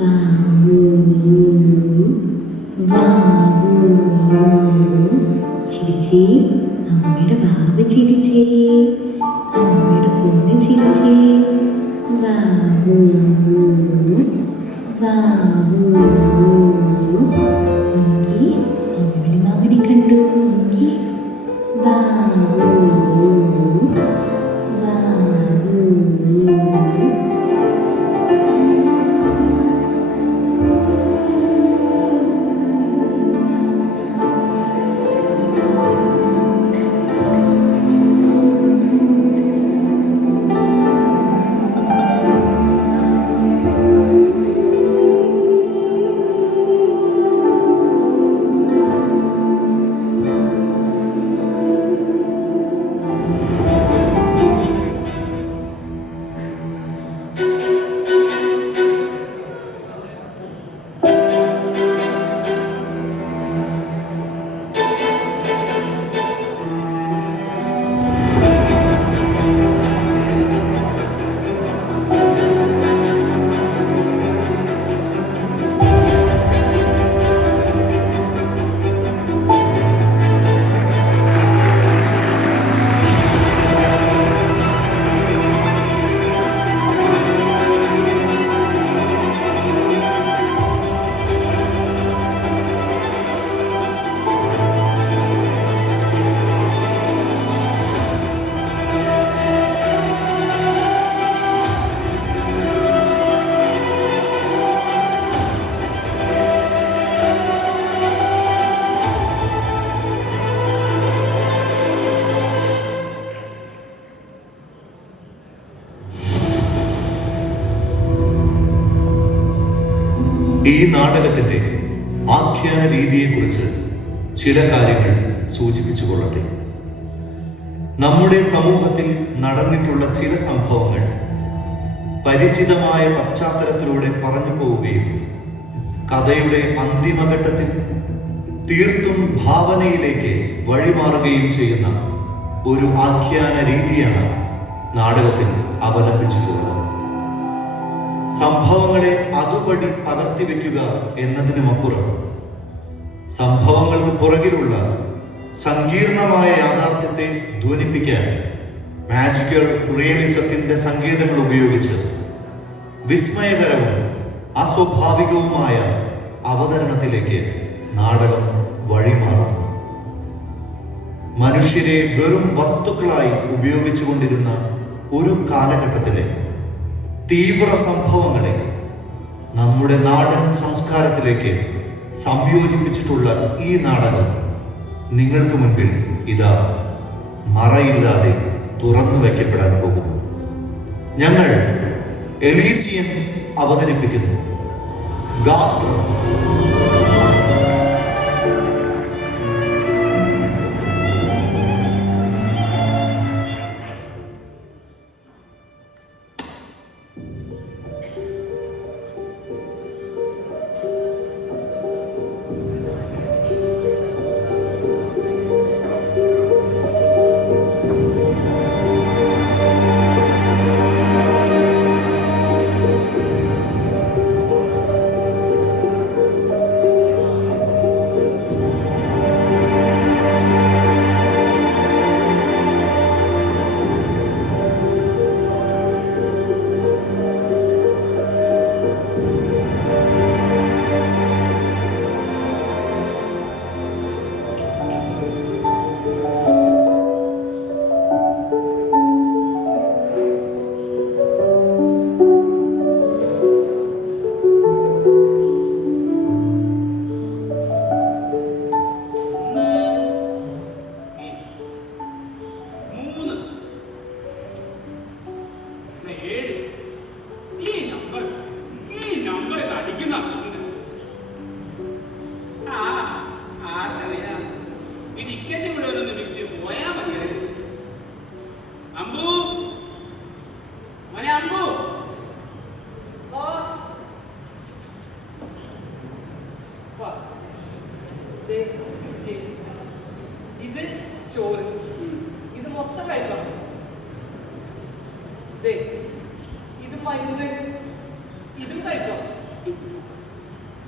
വാവൂ വാവൂ ചിരിച്ചേ അമ്മയുടെ വാവ ചിരിച്ചേ അമ്മയുടെ പൊണ്ണ് ചിരിച്ചേ വാവൂ വാവൂ നോക്കി അമ്മയുടെ മാമനെ കണ്ടു നോക്കി വാവൂ വാവൂ ഈ നാടകത്തിന്റെ ആഖ്യാന രീതിയെക്കുറിച്ച് ചില കാര്യങ്ങൾ സൂചിപ്പിച്ചു കൊള്ളട്ടെ. നമ്മുടെ സമൂഹത്തിൽ നടന്നിട്ടുള്ള ചില സംഭവങ്ങൾ പരിചിതമായ പശ്ചാത്തലത്തിലൂടെ പറഞ്ഞു പോവുകയും കഥയുടെ അന്തിമഘട്ടത്തിൽ തീർത്തും ഭാവനയിലേക്ക് വഴിമാറുകയും ചെയ്യുന്ന ഒരു ആഖ്യാന രീതിയാണ് നാടകത്തിൽ അവലംബിച്ചിട്ടുള്ളത്. സംഭവങ്ങളെ അതുപടി പകർത്തിവെക്കുക എന്നതിനുമപ്പുറം സംഭവങ്ങൾക്ക് പുറകിലുള്ള സങ്കീർണമായ യാഥാർത്ഥ്യത്തെ ധ്വനിപ്പിക്കാൻ മാജിക്കൽ റിയലിസത്തിന്റെ സങ്കേതങ്ങൾ ഉപയോഗിച്ച് വിസ്മയകരവും അസ്വാഭാവികവുമായ അവതരണത്തിലേക്ക് നാടകം വഴിമാറുന്നു. മനുഷ്യരെ വെറും വസ്തുക്കളായി ഉപയോഗിച്ചുകൊണ്ടിരുന്ന ഒരു കാലഘട്ടത്തിലെ തീവ്ര സംഭവങ്ങളെ നമ്മുടെ നാടൻ സംസ്കാരത്തിലേക്ക് സംയോജിപ്പിച്ചിട്ടുള്ള ഈ നാടകം നിങ്ങൾക്ക് മുൻപിൽ ഇതാ മറയില്ലാതെ തുറന്നു വയ്ക്കപ്പെടാൻ പോകുന്നു. ഞങ്ങൾ എലീസിയൻസ് അവതരിപ്പിക്കുന്നു ഗാത്രം.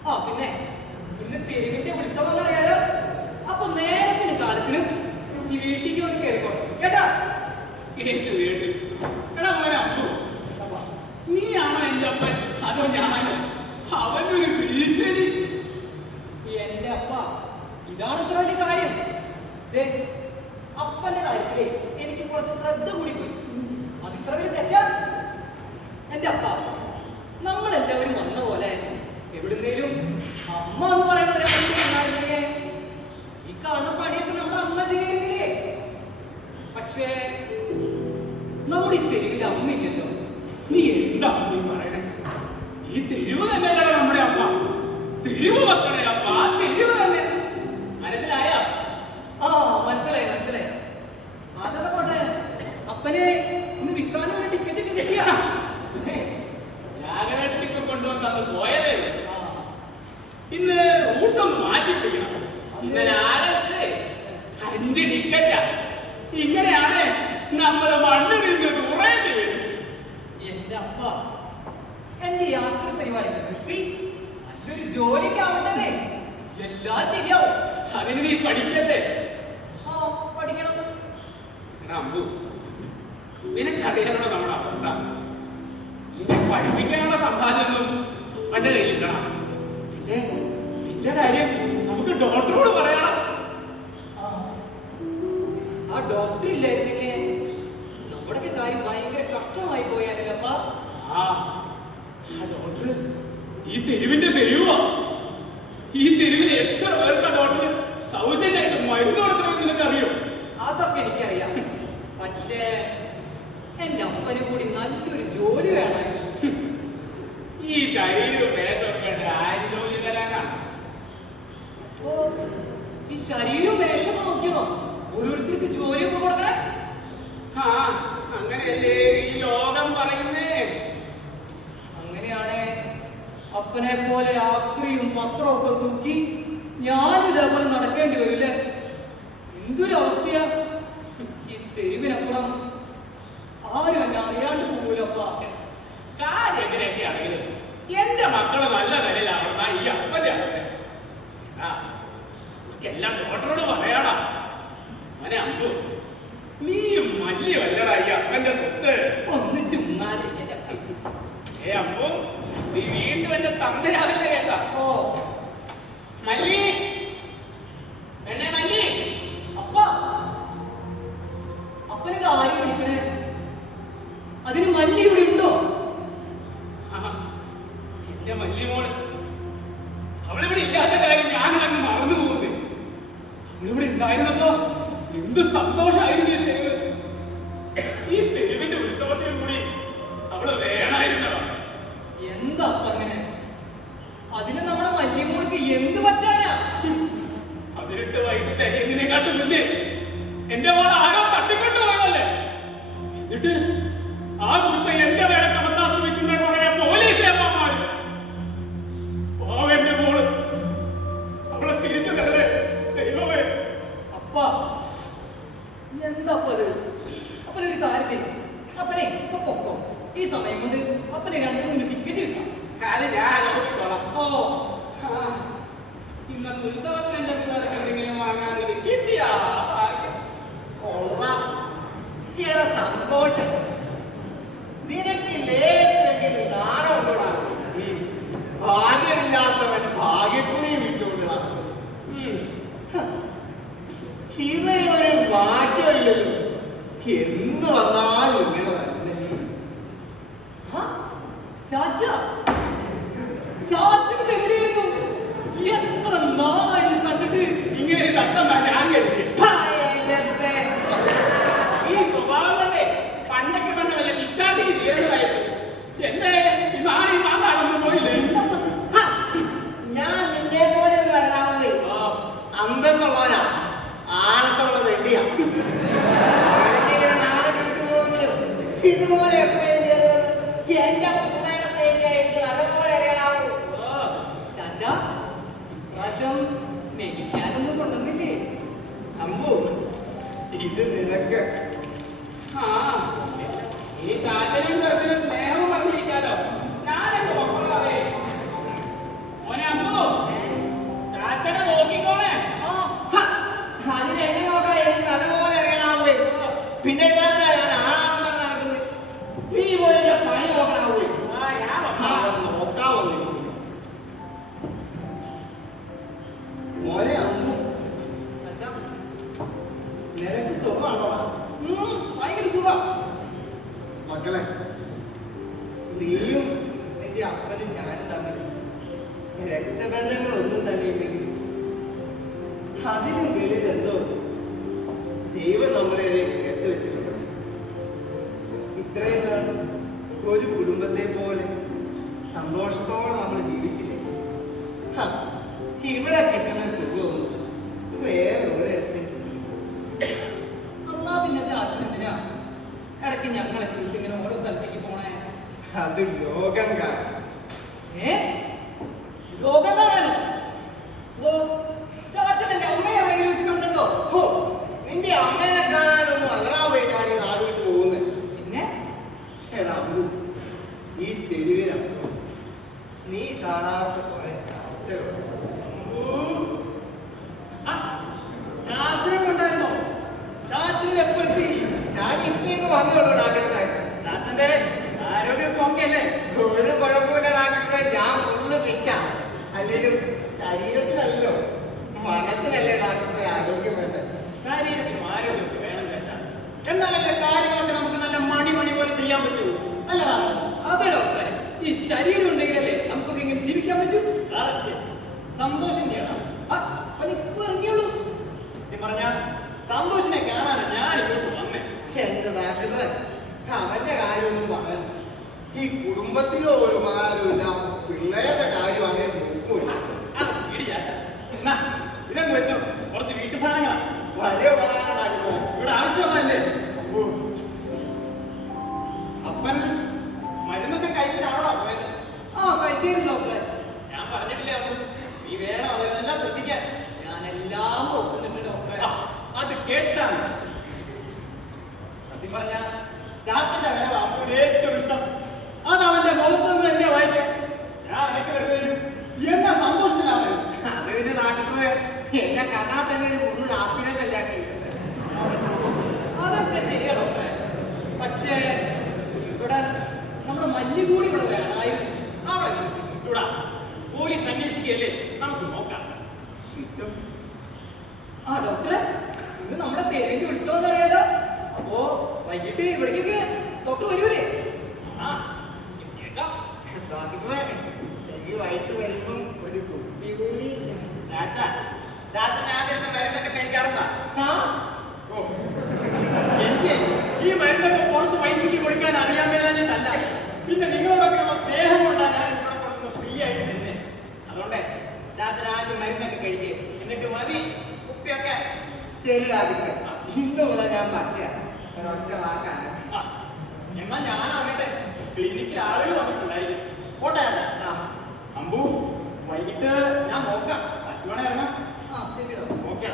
ആ പിന്നെ ഇന്ന് തെരുവിന്റെ ഉത്സവം എന്നറിയാലോ. അപ്പൊ നേരത്തിനും കാലത്തിനും ഈ വീട്ടിലേക്ക് വന്ന് കയറിക്കോട്ടെ കേട്ടാ. കേട്ടു എടാ മോനെ അപ്പു, അപ്പാ നീയാണോ എന്റെ അപ്പൻ അതോ ഞാനോ? അവനൊരു ഭീഷണി. എന്റെ അപ്പ, ഇതാണ് ഇത്ര വലിയ കാര്യം. ദേ, അപ്പന്റെ കാര്യത്തിലേ എനിക്ക് കുറച്ച് ശ്രദ്ധ കൂടിപ്പോയി. അത് ഇത്ര വലിയ തെറ്റാ. എന്റെ അപ്പ, നമ്മളെല്ലാവരും വന്ന പോലെ എവിടുന്നേലും അമ്മ എന്ന് പറയുന്ന ഒരാളുണ്ടായിരുന്നേ ഈ കാണുന്ന പണിയൊക്കെ നമ്മുടെ അമ്മ ചെയ്യുന്നില്ലേ. പക്ഷേ നമ്മുടെ ഈ തെരുവിൽ അമ്മയില്ലല്ലോ. നീ എന്താ നീ പറയണേ? ഈ തെരുവ് തന്നെയല്ലേ നമ്മുടെ അമ്മ. തെരുവ് മക്കളെ അമ്മ, ആ തെരുവ് തന്നെ. മനസ്സിലായോ? ആ മനസ്സിലായി. അതൊക്കെ പോട്ടെ, അപ്പനെ ഇന്ന് വിൽക്കാനുള്ള ടിക്കറ്റ് കിട്ടിയാ? രാഘവേട്ടനിക്ക് കൊണ്ടുവന്ന് അന്ന് പോയതേ ഉള്ളൂ. ആ, ഇന്ന് റൂട്ടൊന്ന് മാറ്റി പിടിക്കണം. ഇന്നലെ ആകട്ടെ 5 ടിക്കറ്റാ. ഇങ്ങനെയാണ് നമ്മള് മണ്ണിൽ നിന്ന് തുറയേണ്ടി വരും. എന്റെ അപ്പ, എന്റെ യാത്ര പരിപാടി നിർത്തി നല്ലൊരു ജോലിക്കാവട്ടെ. എല്ലാം ശരിയാവും. അതിന് നീ പഠിക്കട്ടെ. ആ പഠിക്കണം. എടാ അമ്പു, നിനക്കറിയാനുള്ള നമ്മുടെ അവസ്ഥ. നിന്നെ പഠിപ്പിക്കാനുള്ള സമ്പാദ്യമൊന്നും പണ്ട് കയ്യിലിക്കണം. പിന്നെ നിന്റെ കാര്യം നമുക്ക് ഡോക്ടറോട് പറയണം. ആ ഡോക്ടർ ഇല്ലായിരുന്നെങ്കിൽ നമ്മുടെ കാര്യം ഭയങ്കര കഷ്ടമായി പോയാലപ്പ. ആ ഡോക്ടർ ഈ തെരുവിന്റെ ദൈവമാ. ഈ തെരുവിൽ എത്ര പേർക്ക് ഡോക്ടർ സൗജന്യമായിട്ട് മരുന്ന് കൊടുക്കണമെന്ന് നിനക്കറിയോ? അതൊക്കെ എനിക്കറിയാം. പക്ഷേ എന്റെ അപ്പന് കൂടി നല്ലൊരു ജോലി വേണമായിരുന്നു. ഈ ശരീരവും വേഷമൊക്കെ ആര് ജോലി തരാനാണ്? അപ്പോ ഈ ശരീരവും വേഷമൊക്കെ നോക്കിയോ ഓരോരുത്തർക്ക് ജോലിയൊക്കെ കൊടുക്കണേ? ആ അങ്ങനെയല്ലേ ഈ ലോകം പറയുന്നേ. അങ്ങനെയാണ് അപ്പനെ പോലെ ആക്രിയും പത്രവും ഒക്കെ തൂക്കി ഞാൻ ഇതേപോലെ നടക്കേണ്ടി വരില്ലേ? എന്തൊരു അവസ്ഥയാ. ഈ തെരുവിനപ്പുറം ആരും എന്നെ അറിയാണ്ട് പോകൂലപ്പ. കാര്യം എങ്ങനെയൊക്കെ ആണെങ്കിലും എന്റെ മക്കള് നല്ല നിലയിലാവണം ഈ അപ്പന്റെ അവസ്ഥ. ആ എല്ലാം ഡോക്ടറോട് പറയാടാ. മോനെ അമ്പു, നീയും മല്ലി വല്ലടാ ഈ അപ്പന്റെ സ്വത്ത്. ഒന്ന് ചുമ്മാതെ. ഏ അമ്പു, നീ വീണ്ടും എന്റെ തന്തയാവില്ലേ കേട്ടാ? ഓ മല്ലി, എന്നെ മല്ലി. അപ്പ, അപ്പനിത് ആരും വിളിക്കണേ? അതിന് മല്ലി ഇവിടെ ഉണ്ടോ? എന്റെ മല്ലി മോള്, അവളിവിടെ ഇല്ലാത്ത കാര്യം ഞാൻ അങ്ങ് മറന്നു പോകുന്നത്. അവളിവിടെ ഉണ്ടായിരുന്നപ്പോ എന്ത് സന്തോഷായിരുന്നു ഈ തെരുവ്. ഈ തെരുവിന്റെ ഉത്സവത്തിനും കൂടി അവള് വേണായിരുന്നോ? എന്താ അപ്പ അങ്ങനെ? അതിന് നമ്മുടെ മല്ലിമോൾക്ക് എന്ത് പറ്റാനാ? 18 വയസ്സ് തികയുന്നതിനെക്കാട്ടും മുന്നേ എന്റെ മോൾ ആരോ തട്ടിക്കൊണ്ടു പോയതല്ലേ. എന്നിട്ട് ആ കുറ്റം എന്റെ പേരെ ചമത്താൻ ശ്രമിക്കുന്ന കുറെ പോലീസ് ഏമാന്മാര്. എന്റെ മോള് അവളെ തിരിച്ചു തരേ ദൈവമേ. അപ്പ എന്താ അത്? അപ്പനൊരു കാര്യം ചെയ്യും. അപ്പനെ ഇപ്പൊ പൊക്കോ. ഈ സമയം കൊണ്ട് അപ്പനെ 2-3 ടിക്കറ്റ് കിട്ടാം. അത് ഞാൻ നോക്കിക്കോളാം. ഓ ഇന്നത്തെ ഉത്സവത്തിന് എന്റെ പിള്ളേർക്ക് എന്തെങ്കിലും വാങ്ങാൻ കിട്ടിയാ കൊള്ളാം. സന്തോഷം. രക്തബന്ധങ്ങളൊന്നും തന്നെ ഇല്ലെങ്കിൽ അതിനും വലുതെന്തോ ദൈവം നമ്മളെ ചേർത്ത് വെച്ചിട്ടുണ്ട്. ഇത്രയും നാൾ ഒരു കുടുംബത്തെ പോലെ സന്തോഷത്തോടെ നമ്മൾ ജീവിച്ചില്ലേ. ഇവിടെ കിട്ടുന്ന സുഖമൊന്നും വേറെ ഒരിടത്തേക്ക്. എന്നാ പിന്നെ ചാച്ചൻ എന്തിനാ ഇടയ്ക്ക് ഞങ്ങളെ തീർത്ത് ഇങ്ങനെ ഓരോ സ്ഥലത്തേക്ക് പോണേ? അത് ലോകം കാണും. ലോകം കാണാനോ? ഓ, ചാച്ചൻ എന്റെ അമ്മയെ എവിടെയെങ്കിലും വെച്ച് കണ്ടിട്ടുണ്ടോ? ഓ, നിന്റെ അമ്മേനെ കാണാനൊന്നും അല്ലാ പോയി ഞാൻ ഈ നാട് വിട്ട് പോകുന്നത്. പിന്നെ എടാ ഈ തെരുവിനപ്പുറം നീ കാണാത്ത കുറെ കാഴ്ചകളുണ്ട്. ചാച്ചനുണ്ടായിരുന്നോ? ചാച്ചന് എപ്പോ എത്തി? ഞാൻ ഇപ്പൊ വന്നോളൂ ഡാക്ടറെ. ചാച്ചന്റെ ആരോഗ്യം ഓക്കെ അല്ലേ? ഒരു കുഴപ്പമില്ല ഡാക്ടറെ. ഞാൻ ഫുള്ള് ഫിറ്റാ. അല്ലെങ്കിലും ശരീരത്തിനല്ലോ മനസ്സിനല്ലേ ഡാക്ടറെ ആരോഗ്യം വേണ്ടത്. ശരീരത്തിനും ആരോഗ്യമൊക്കെ വേണം ചാച്ചാ. എന്നാലല്ലേ കാര്യങ്ങളൊക്കെ നമുക്ക് നല്ല മണി പോലെ ചെയ്യാൻ പറ്റൂ, അല്ലടാ? അതെ ഡോക്ടറെ, ഈ ശരീരം ഉണ്ടെങ്കിലല്ലേ നമുക്കൊക്കെ ഇങ്ങനെ ജീവിക്കാൻ പറ്റൂ. സന്തോഷം ചെയ്യണം. അവനിപ്പോ ഇറങ്ങിയുള്ളൂ. സത്യം പറഞ്ഞാ സന്തോഷിനെ കാണാനാ ഞാൻ ഇങ്ങോട്ട് വന്നേ. എന്റെ ഡാക്ടറെ, അവന്റെ കാര്യമൊന്നും പറയണ്ട. ഈ കുടുംബത്തിനോ ഒരു ഉപകാരമില്ല, പിള്ളേരുടെ കാര്യമാണേ നോക്കൂല. അത് ഇടി ചാച്ചാ. എന്നാ ഇതങ്ങ് വെച്ചോ, കുറച്ച് വീട്ടു സാധനങ്ങളാ. വലിയ ഉപകാരം ഡാക്ടറെ. ഇവിടെ ആവശ്യമുള്ളതല്ലേ? അപ്പൻ മരുന്നൊക്കെ കഴിച്ചിട്ടാണോടാ പോയത്? കഴിച്ചിരുന്നു ഡോക്ടറെ. ഞാൻ പറഞ്ഞിട്ടില്ലേ അപ്പൊ നീ വേണം അതെല്ലാം ശ്രദ്ധിക്കാൻ. ഞാനെല്ലാം നോക്കുന്നുണ്ട് ഡോക്ടറെ. അത് കേട്ടാണ് സത്യം പറഞ്ഞ ചാച്ചന്റെ വരവ് അമ്മൂടെ ഏറ്റവും ഇഷ്ടം. അത് അവന്റെ മുഖത്ത് നിന്ന് തന്നെ വായിക്കും. ഞാൻ ഇടയ്ക്ക് വരുന്നതിനും എന്നാ സന്തോഷത്തിലാവും. അത് പിന്നെ ഡാക്ടറെ എന്നെ കണ്ടാൽ തന്നെ ഒരു ഫുള്ള് ഹാപ്പിനെസ് അല്ല. അതൊക്കെ ശരിയാ ഡോക്ടറെ. പക്ഷേ ഇവിടെ നമ്മുടെ മല്ലി കൂടി ഇവിടെ വേണമായിരുന്നു. അവിടെ കിട്ടൂടാ. പോലീസ് അന്വേഷിക്കുകയല്ലേ, നമുക്ക് നോക്കാം. ഡോക്ടറെ, ഇത് നമ്മുടെ തെരുവിന്റെ ഉത്സവം അറിയാലോ. അപ്പോ വൈകിട്ട് ഇവിടേക്കൊക്കെ ഡോക്ടർ വരൂലേ? ഡാക്ടറെ എനിക്ക് വൈകിട്ട് വരുമ്പം ഒരു കുട്ടി കൂടി. ചാച്ച ഞാൻ തരുന്ന മരുന്നൊക്കെ കഴിക്കാറുണ്ടാ? എനിക്ക് ഈ മരുന്നൊക്കെ പുറത്ത് പൈസക്ക് കൊടുക്കാൻ അറിയാൻ മേലാഞ്ഞിട്ടല്ല, പിന്നെ നിങ്ങളോടൊക്കെയുള്ള സ്നേഹം കൊണ്ടാണ് ഞാൻ ഇവിടെ കൊടുക്കുന്നത് ഫ്രീ ആയിട്ട് തന്നെ. അതുകൊണ്ട് ചാച്ചൻ ആദ്യം മരുന്നൊക്കെ കഴിക്കേ, എന്നിട്ട് മതി കുപ്പിയൊക്കെ. ശരി ഡാക്ടറെ, ഇന്ന് മുതൽ ഞാൻ പച്ചയാണ്. ഒരൊറ്റ വാക്കാണ്. എന്നാ ഞാൻ അറിയട്ടെ, ക്ലിനിക്കിൽ ആളുകൾ വന്നിട്ടുണ്ടായിരിക്കും. പോട്ടെ ചാച്ചാ. അമ്പു, വൈകിട്ട് ഞാൻ നോക്കാം. പറ്റുവാണെ ഇറങ്ങാം. ശരി ഡോക്ടർ. ഓക്കെ.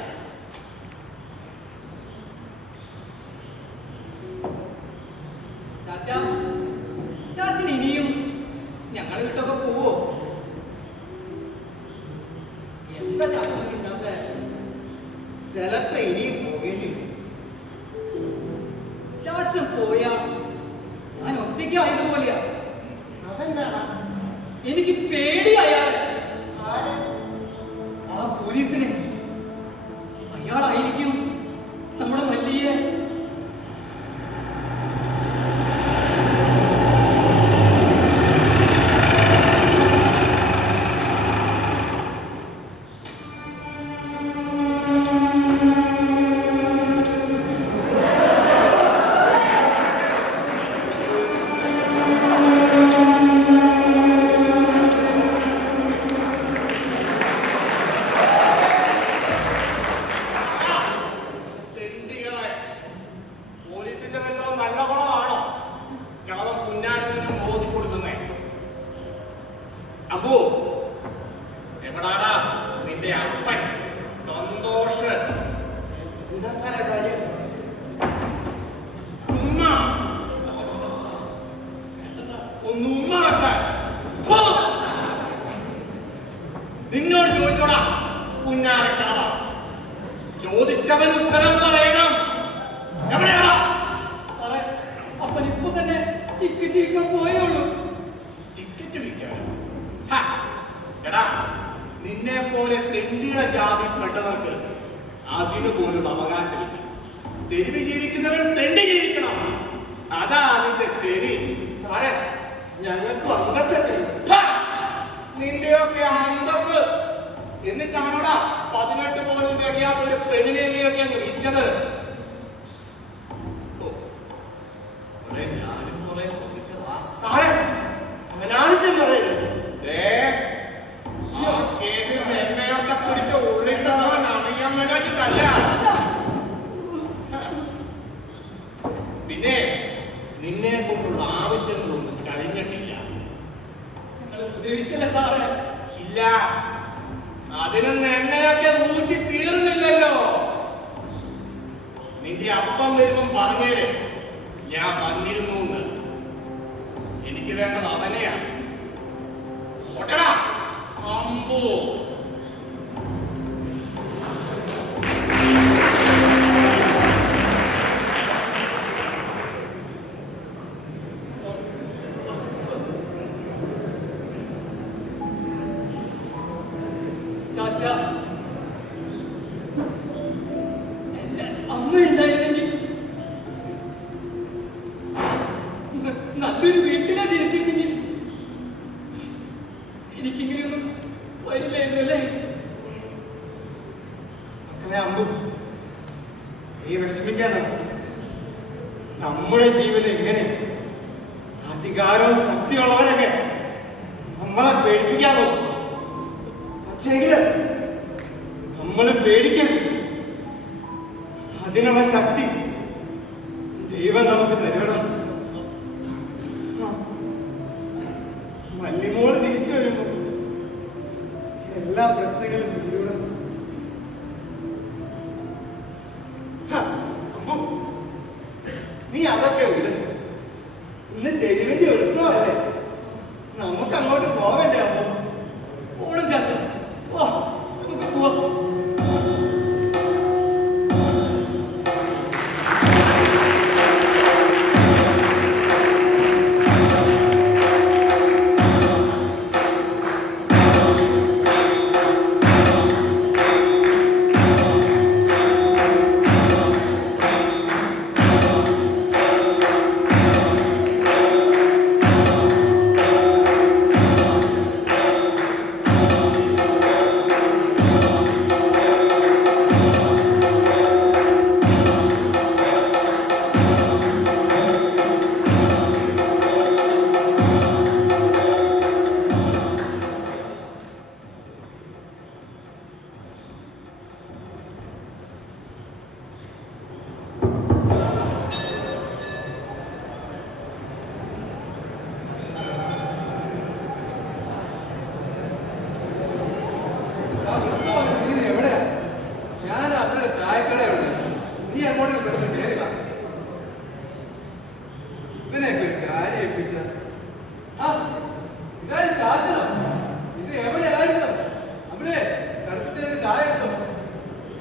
ചാച്ചാ, ചാച്ചൻ ഇനിയും ഞങ്ങളെ വിട്ടൊക്കെ പോവോ? എന്താ ചാച്ചൻ ഇണ്ടാത്തെ? ചിലപ്പോ ഇനിയും പോകേണ്ടി വരും. ചാച്ചൻ പോയാ ഞാൻ ഒറ്റയ്ക്കായതുപോലെയാ. അതെന്താടാ? എനിക്ക് പേടിയായാ ആരെ? ആ പോലീസിനെ. അയാളായിരിക്കും നമ്മുടെ മല്ലിയെ. അപ്പോ എവിടാടാ നിന്റെ അപ്പൻ സന്തോഷ്? എന്താ സാറേ കാര്യം? ഉമ്മ ഒന്ന് ഉമ്മ വെക്കാൻ. നിന്നോട് ചോദിച്ചോടാ പുന്നാരക്കാള. ചോദിച്ചവൻ ഉത്തരം പറയണം. എവിടെയാടാ? സാറേ, അപ്പൻ ഇപ്പൊ തന്നെ ടിക്കറ്റ് വിൽക്കാൻ പോയുള്ളൂ. ടിക്കറ്റ് വിൽക്കാൻ? എടാ, നിന്നെ പോലെ തെണ്ടിയുടെ ജാതി പെട്ടവർക്ക് അതിന് പോലും അവകാശമില്ല. തെരുവ് ജീവിക്കുന്നവൻ തെണ്ടി ജീവിക്കണം. അതാ അതിന്റെ ശരി. സാറേ, ഞങ്ങൾക്ക് അന്തസ്സല്ലേ? നിന്റെയൊക്കെ അന്തം എന്നിട്ടാണോടാ 18 പോലും തികയാത്ത ഒരു പെണ്ണിനെ നീയൊക്കെ അങ്ങ് വിറ്റത്? ഞാനും കുറെ കൊതിച്ചതാ സാറേ, അനാവശ്യം പറയരുത്. ആ കേസിൽ എന്നെയൊക്കെ പിടിച്ച് ഉള്ളിട്ടവൻ അറിയാൻ വേണ്ടിട്ടല്ല. പിന്നെ നിന്നെ കൊണ്ടുള്ള ആവശ്യങ്ങളൊന്നും കഴിഞ്ഞിട്ടില്ല. നിങ്ങൾ ഉപദ്രവിക്കല്ലേ സാറേ? ഇല്ല, അതിനൊന്നും എന്നെയൊക്കെ ഊറ്റി തീർന്നില്ലല്ലോ. നിന്റെ അപ്പം വരുമ്പം പറഞ്ഞേരെ ഞാൻ വന്നിരുന്നു എന്ന്. എനിക്ക് വേണ്ടത് അവനെയാണ്. ഓട്ടടാ അമ്പോ. ചാച്ച, എന്റെ അമ്മ ഉണ്ടായിരുന്നെങ്കിൽ നല്ലൊരു വീട്ടിലാ ജനിച്ചിരുന്നെങ്കിൽ എനിക്കിങ്ങനെയൊന്നും വരില്ലായിരുന്നല്ലേ? മക്കളെ അമ്പു, നീ വിഷമിക്കാണ്. നമ്മുടെ ജീവിതം എങ്ങനെ അധികാരവും ശക്തിയുള്ളവരൊക്കെ നമ്മളെ പേടിപ്പിക്കാമോ? പക്ഷേങ്കിൽ നമ്മൾ പേടിക്കരുത്. അതിനുള്ള ശക്തി ദൈവം നമുക്ക് തരണം. മല്ലിമോള് തിരിച്ചു വരുമ്പോ എല്ലാ പ്രശ്നങ്ങളും ഇതിലൂടെ അമ്മു, നീ അതൊക്കെ വിട്. ഇന്ന് തെരുവിന്റെ ഉത്സവമല്ലേ, നമുക്ക് അങ്ങോട്ട് പോകണ്ടേ അമ്മു? ഓണം ചാച്ച, വാ നമുക്ക് പോവാം.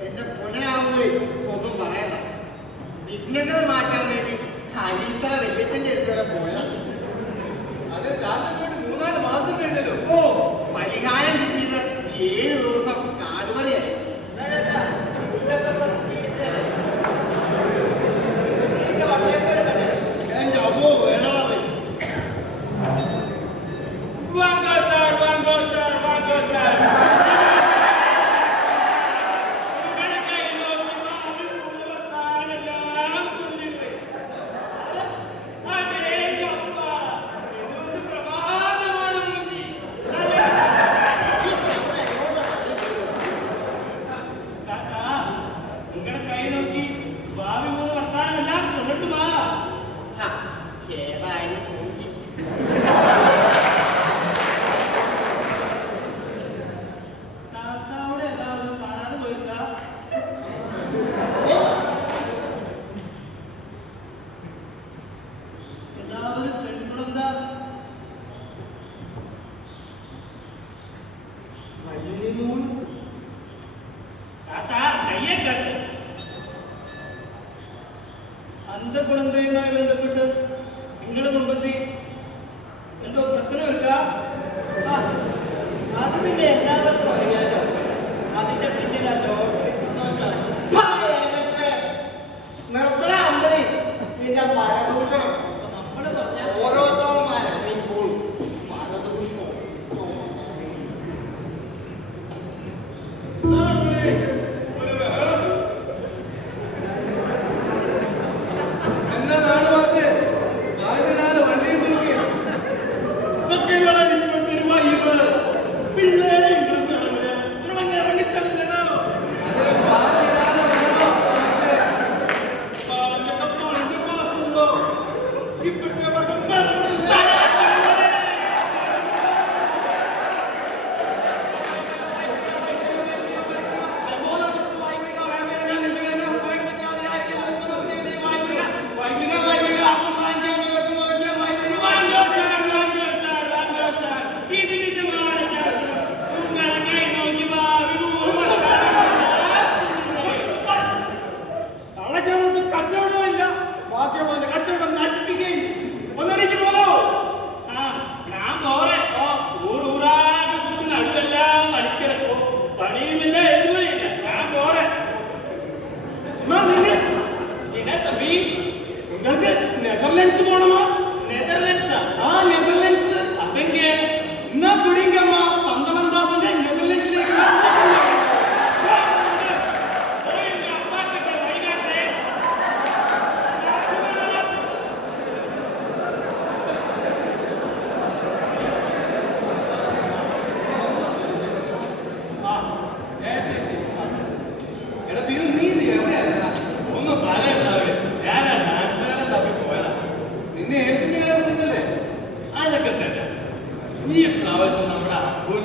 എന്റെ പൊന്നനാവുമ്പോ ഒന്നും പറയണ്ട. വിഘ്നങ്ങൾ മാറ്റാൻ വേണ്ടി ഹരിത്ര വല്യത്തിന്റെ അടുത്ത് വരെ പോയതാണ്. അത് ചാച്ചപ്പോയിട്ട് 3-4 മാസം കഴിഞ്ഞല്ലോ. ഓ, പരിഹാരം കിട്ടിയത് 7 ദിവസം കാടുവരെയായി.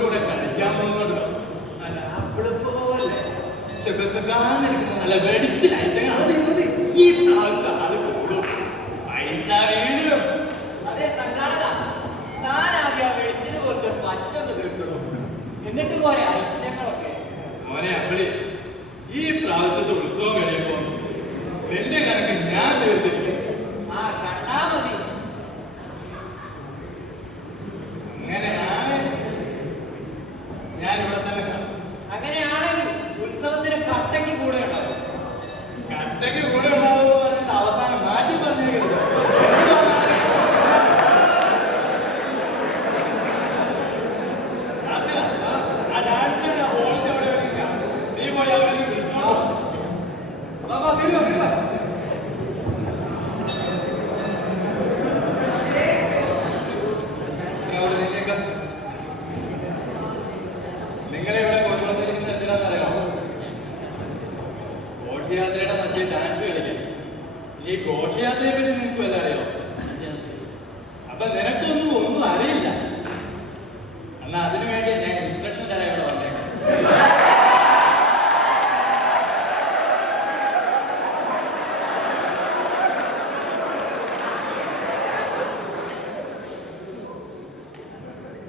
കൂടെ കഴിക്കാൻ പോകുന്നുണ്ടോ നല്ല ആപ്പിള് പോലെ ചെക്കാന്നിരിക്കുന്ന നല്ല വെടിച്ചിലായിട്ട് ഈ പ്രാവശ്യം അത് കൂടും പൈസ വീഴും. അതെ സംഘാടക, താൻ ആദ്യം ആ വെളിച്ചിന് പോലത്തെ പറ്റൊന്ന് തീർക്കണോ, എന്നിട്ട് പോരെ ഐറ്റങ്ങളൊക്കെ. മോനെ അമ്പിളി, ഈ പ്രാവശ്യത്തെ ഉത്സവം കഴിയുമ്പോ നിന്റെ കണക്ക് ഞാൻ തീർത്തിരിക്കും. ആ കണ്ടാ മതി. അങ്ങനെയാണ് ഞാൻ ഇവിടെ തന്നെ കാണും. അങ്ങനെയാണെങ്കിൽ ഉത്സവത്തിന് കട്ടയ്ക്ക് കൂടെ ഉണ്ടാവും. കട്ടയ്ക്ക് കൂടെ ഉണ്ടാവുമെന്ന് പറഞ്ഞിട്ട് അവസാനം മാറ്റി പറഞ്ഞേക്കരുത്. ആ ഡാൻസ് ഹോളിന്റെ അവിടെ വെക്കാം. നീ പോയി അവരെ വിളിച്ചോ. നിങ്ങളെ ഇവിടെ കൊണ്ടുവന്നിരിക്കുന്നത് എന്തിനാണെന്നറിയാമോ? ഘോഷയാത്രയുടെ മധ്യ ഡാൻസ് കളിക്കാൻ. ഈ ഘോഷയാത്രയെ പറ്റി നിങ്ങൾക്ക് വല്ല അറിയാമോ? അപ്പൊ നിനക്കൊന്നും അറിയില്ല. എന്നാ അതിനു വേണ്ടി ഞാൻ ഇൻസ്ട്രക്ഷൻ തരാൻ ഇവിടെ വന്നേക്കാം.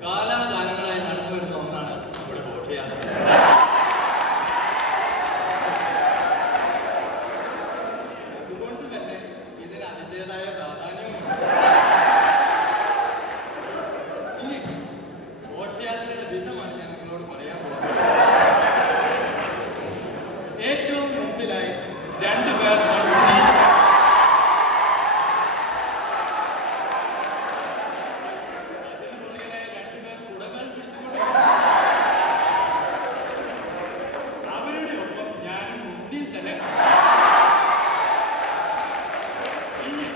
കാലാകാലങ്ങളായി നടന്നു വരുന്ന ഒന്നാണ് ഇവിടെ ഘോഷയാത്ര. അതുകൊണ്ട് തന്നെ ഇതിന് അതിൻ്റെതായ പ്രാധാന്യമുണ്ട്. ഇനി ഘോഷയാത്രയുടെ വിധമാണ് ഞാൻ നിങ്ങളോട് പറയാൻ പോകുന്നത്. ഏറ്റവും മുമ്പിലായി 2 പേർ മത്സരിക്കും. അതിന് പുറകിലായി 2 പേർ കുടകൾ പിടിച്ചുകൊണ്ട് അവരുടെ ഒപ്പം ഞാനും മുന്നിൽ തന്നെ. ഇനി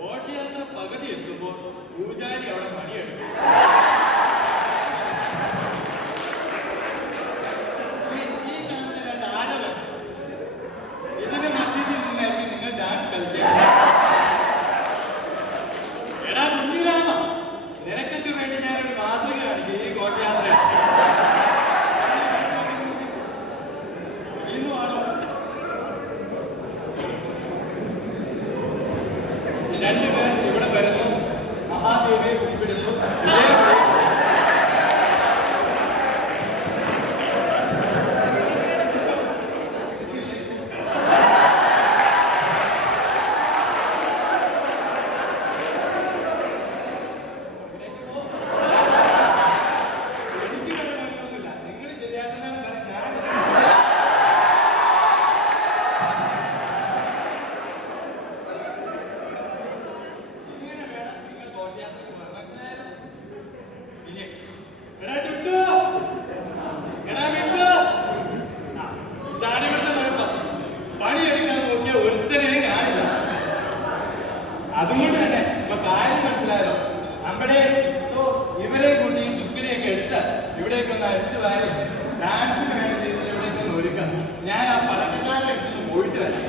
ഘോഷയാത്ര പകുതി എത്തുമ്പോൾ പൂജാരി അവിടെ മണിയെടുക്കും. ഈ കാണുന്ന 2 ആനകൾ, ഇതിന് മധ്യത്തിൽ നിന്നായിരിക്കും നിങ്ങൾ ഡാൻസ് കളിക്കുക. എടാ കുഞ്ഞിരാമ, നിനക്കൊക്കെ വേണ്ടി ഞാനൊരു മാതൃക കാണിക്കും ഈ ഘോഷയാത്ര. ഇന്നുമാണോ 2 പേർ ഇവിടെ വരുന്നു, മഹാദേവിയെ കുമ്പിടുന്നു. എനിക്ക് കഴിവൊന്നുമില്ല, നിങ്ങൾ ശരിയാക്കുന്നതാണ് പറഞ്ഞാൽ ഇങ്ങനെ വേണം നിങ്ങൾ ഘോഷയാത്രയ്ക്ക് പോകാൻ. മനസ്സിലായോ? ഇനി എടാ ടുട്ടു, എടാ മിന്തു, ഇതാണ് ഇവിടുത്തെ കുഴപ്പം. പണിയെടുക്കാൻ നോക്കിയ ഒരുത്തനെയും കാണില്ല. അതുകൊണ്ട് തന്നെ ഇപ്പൊ കാര്യം മനസ്സിലായല്ലോ. നമ്മുടെ ഇവരെ കൊണ്ട് ഈ ചുക്കിനെയൊക്കെ എടുത്ത് ഇവിടേക്ക് ഒന്ന് അടിച്ചു വാരി ഡാൻസിന് വേണ്ട രീതിയിൽ ഇവിടേക്ക് ഒന്ന് ഒരുക്കാം. ഞാൻ ആ പടക്കക്കാരുടെ അടുത്ത് പോയിട്ട് വരാം.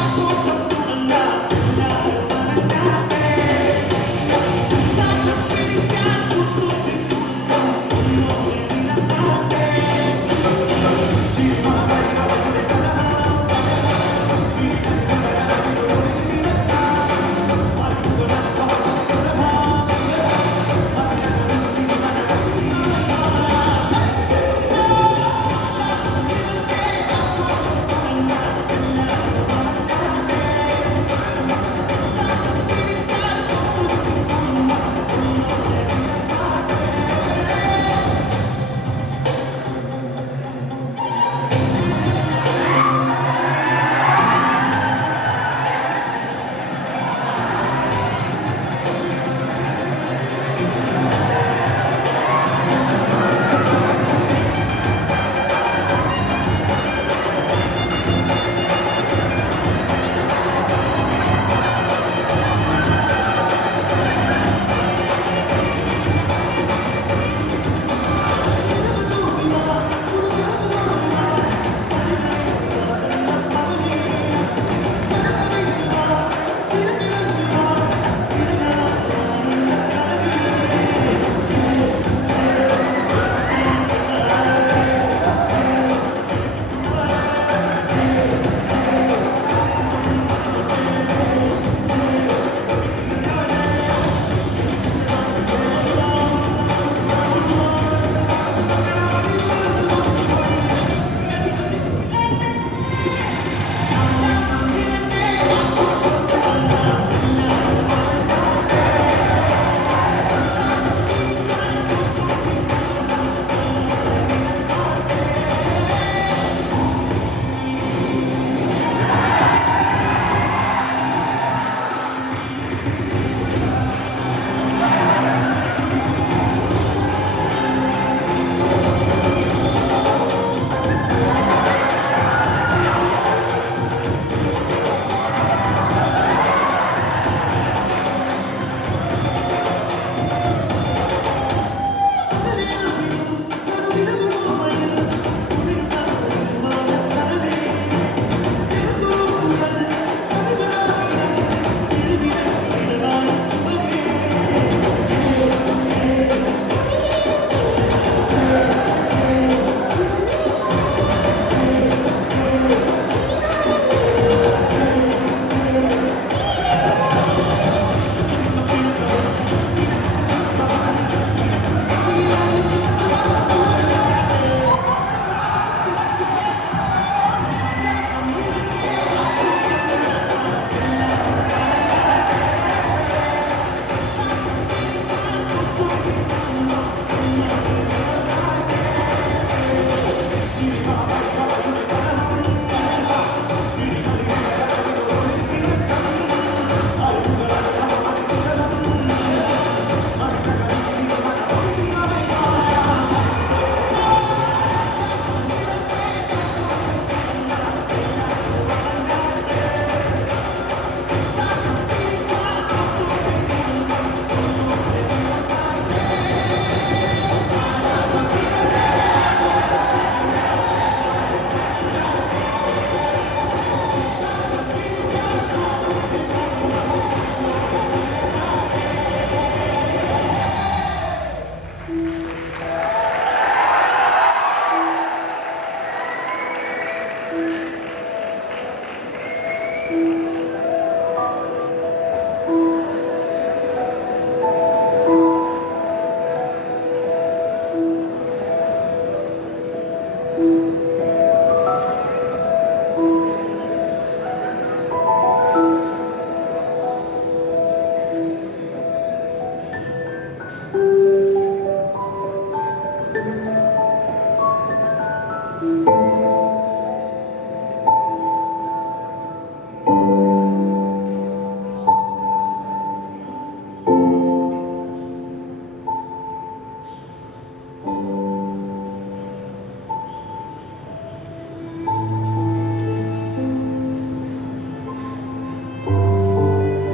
ആഘോഷം തുടങ്ങാം.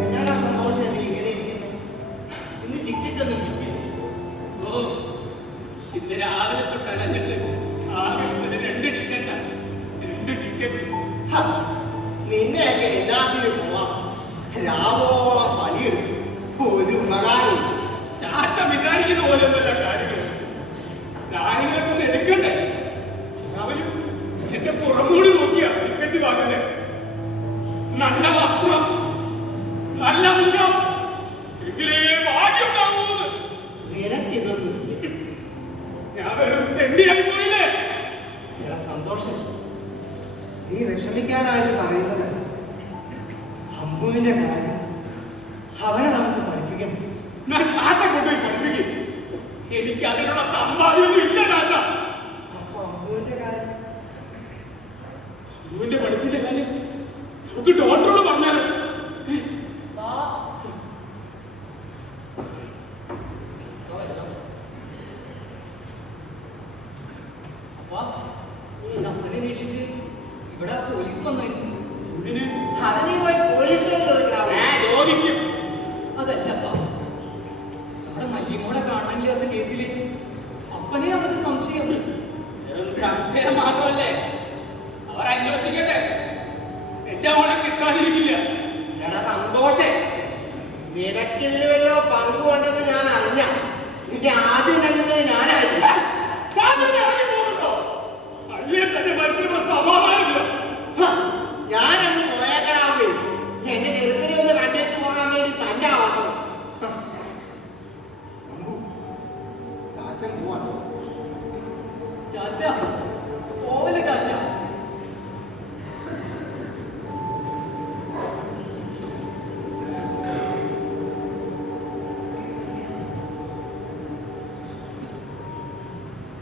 എന്നാടാ സന്തോഷം നീ ഇങ്ങനെ ഇരിക്കുന്നത്? ഇന്ന് ടിക്കറ്റ് ഒന്നും കിട്ടിയില്ല. ഓ, ഇന്ന് രാവിലെ തൊട്ട് അലഞ്ഞിട്ട് ആകെ കിട്ടിയത് 2 ടിക്കറ്റാണ്. 2 ടിക്കറ്റ്. ഹ, നിന്നെയൊക്കെ എല്ലാത്തിനും പോവാം. രാവോളം പണിയെടുത്തു, ഒരു ഉപകാരം. ചാച്ച വിചാരിക്കുന്ന പോലെയൊന്നുമല്ല കാര്യങ്ങൾ. കാര്യങ്ങളൊക്കെ ഒന്ന് എടുക്കണ്ടേ? അവര് എന്റെ പുറമോടി നോക്കിയാ ടിക്കറ്റ് വാങ്ങുന്നത്. നല്ല വസ്ത്രം, നല്ല മുഖം, ഇതിലേ ഭാഗ്യം ഉണ്ടാവുന്നത്. നിനക്കിതൊന്നും ഇല്ല. ഞാൻ വെറും തെണ്ടിയായി പോയില്ലേ? എടാ സന്തോഷം, നീ വിഷമിക്കാനായിട്ട് പറയുന്നതല്ല. അമ്മുവിന്റെ കാര്യം അവനെ നമുക്ക് പഠിപ്പിക്കണം. ഞാൻ ചാച്ച കൊണ്ടുപോയി പഠിപ്പിക്കും. എനിക്ക് അതിനുള്ള സമ്പാദ്യമൊന്നും ഇല്ല ചാച്ച. അപ്പൊ അമ്മുവിന്റെ കാര്യം അമ്മുവിന്റെ പഠിപ്പിന്റെ കാര്യം നമുക്ക് ഡോക്ടറോട് പറഞ്ഞാലോ? അപ്പനെ അന്വേഷിച്ച് ഇവിടെ പോലീസ് വന്നായിരുന്നു. എന്തിന്? അത് നീ പോയി പോലീസിനോട് ചോദിക്കാവോ? രോഗിക്കും അതല്ലപ്പാ, നമ്മുടെ മല്ലിമോളെ കാണാനില്ലാത്ത കേസില് അപ്പനെ അവർക്ക് സംശയം. വെറും സംശയം മാത്രമല്ലേ? അവർ അന്വേഷിക്കട്ടെ. എന്റെ മോളെ കിട്ടാതിരിക്കില്ല. എടാ സന്തോഷം, നിനക്കില്ലല്ലോ പങ്കുകൊണ്ടെന്ന് ഞാൻ അറിഞ്ഞ നിന്റെ ആദ്യം നൽകുന്നത് ഞാനായിരുന്നു. ചാച്ചനെ ഇറങ്ങി പോകുന്നുണ്ടോ? അല്ലേ തന്നെ മനസ്സിലുള്ള സമാധാനമില്ല. ഹ, ഞാനന്ന് പോയേക്കടാവുകയും എന്റെ ചെറുപ്പിനെ ഒന്ന് കണ്ടേച്ച് പോകാൻ വേണ്ടി തന്റെ ആവാത്തത്. ചാച്ചൻ പോവാണ്. ചാച്ച പോവല്ലേ ചാച്ച?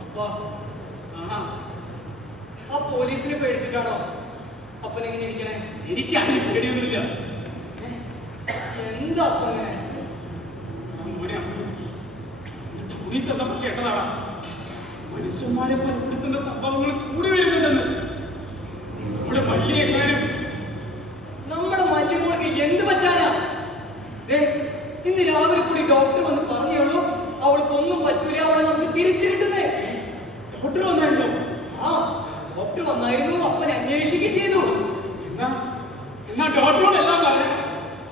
അപ്പാ, ആ പോലീസിനെ പേടിച്ചിട്ടാണോ അപ്പൻ എങ്ങനെ ഇരിക്കണേ? എനിക്കാണെങ്കിൽ പേടിയൊന്നുമില്ല. എന്താ അപ്പ അങ്ങനെ? ടൗണിൽ ചെന്നപ്പോ കേട്ടതാടാ, മനുഷ്യന്മാരെ കൊലപ്പെടുത്തുന്ന സംഭവങ്ങൾ കൂടി വരുന്നുണ്ടെന്ന്. നമ്മുടെ മല്ലിയെക്കാരും നമ്മുടെ മല്ലിമോൾക്ക് എന്ത് പറ്റാനാ? ദേ, ഇന്ന് രാവിലെ കൂടി ഡോക്ടർ വന്ന് പറഞ്ഞോളൂ അവൾക്കൊന്നും പറ്റൂല, അവളെ നമുക്ക് തിരിച്ചു കിട്ടുന്നേ. ഡോക്ടർ വന്നായിരുന്നോ? ആ, ഡോക്ടർ വന്നായിരുന്നു. അപ്പൻ അന്വേഷിക്കുകയും ചെയ്തു. എന്നാ ഡോക്ടറോട് എല്ലാം പറയാം.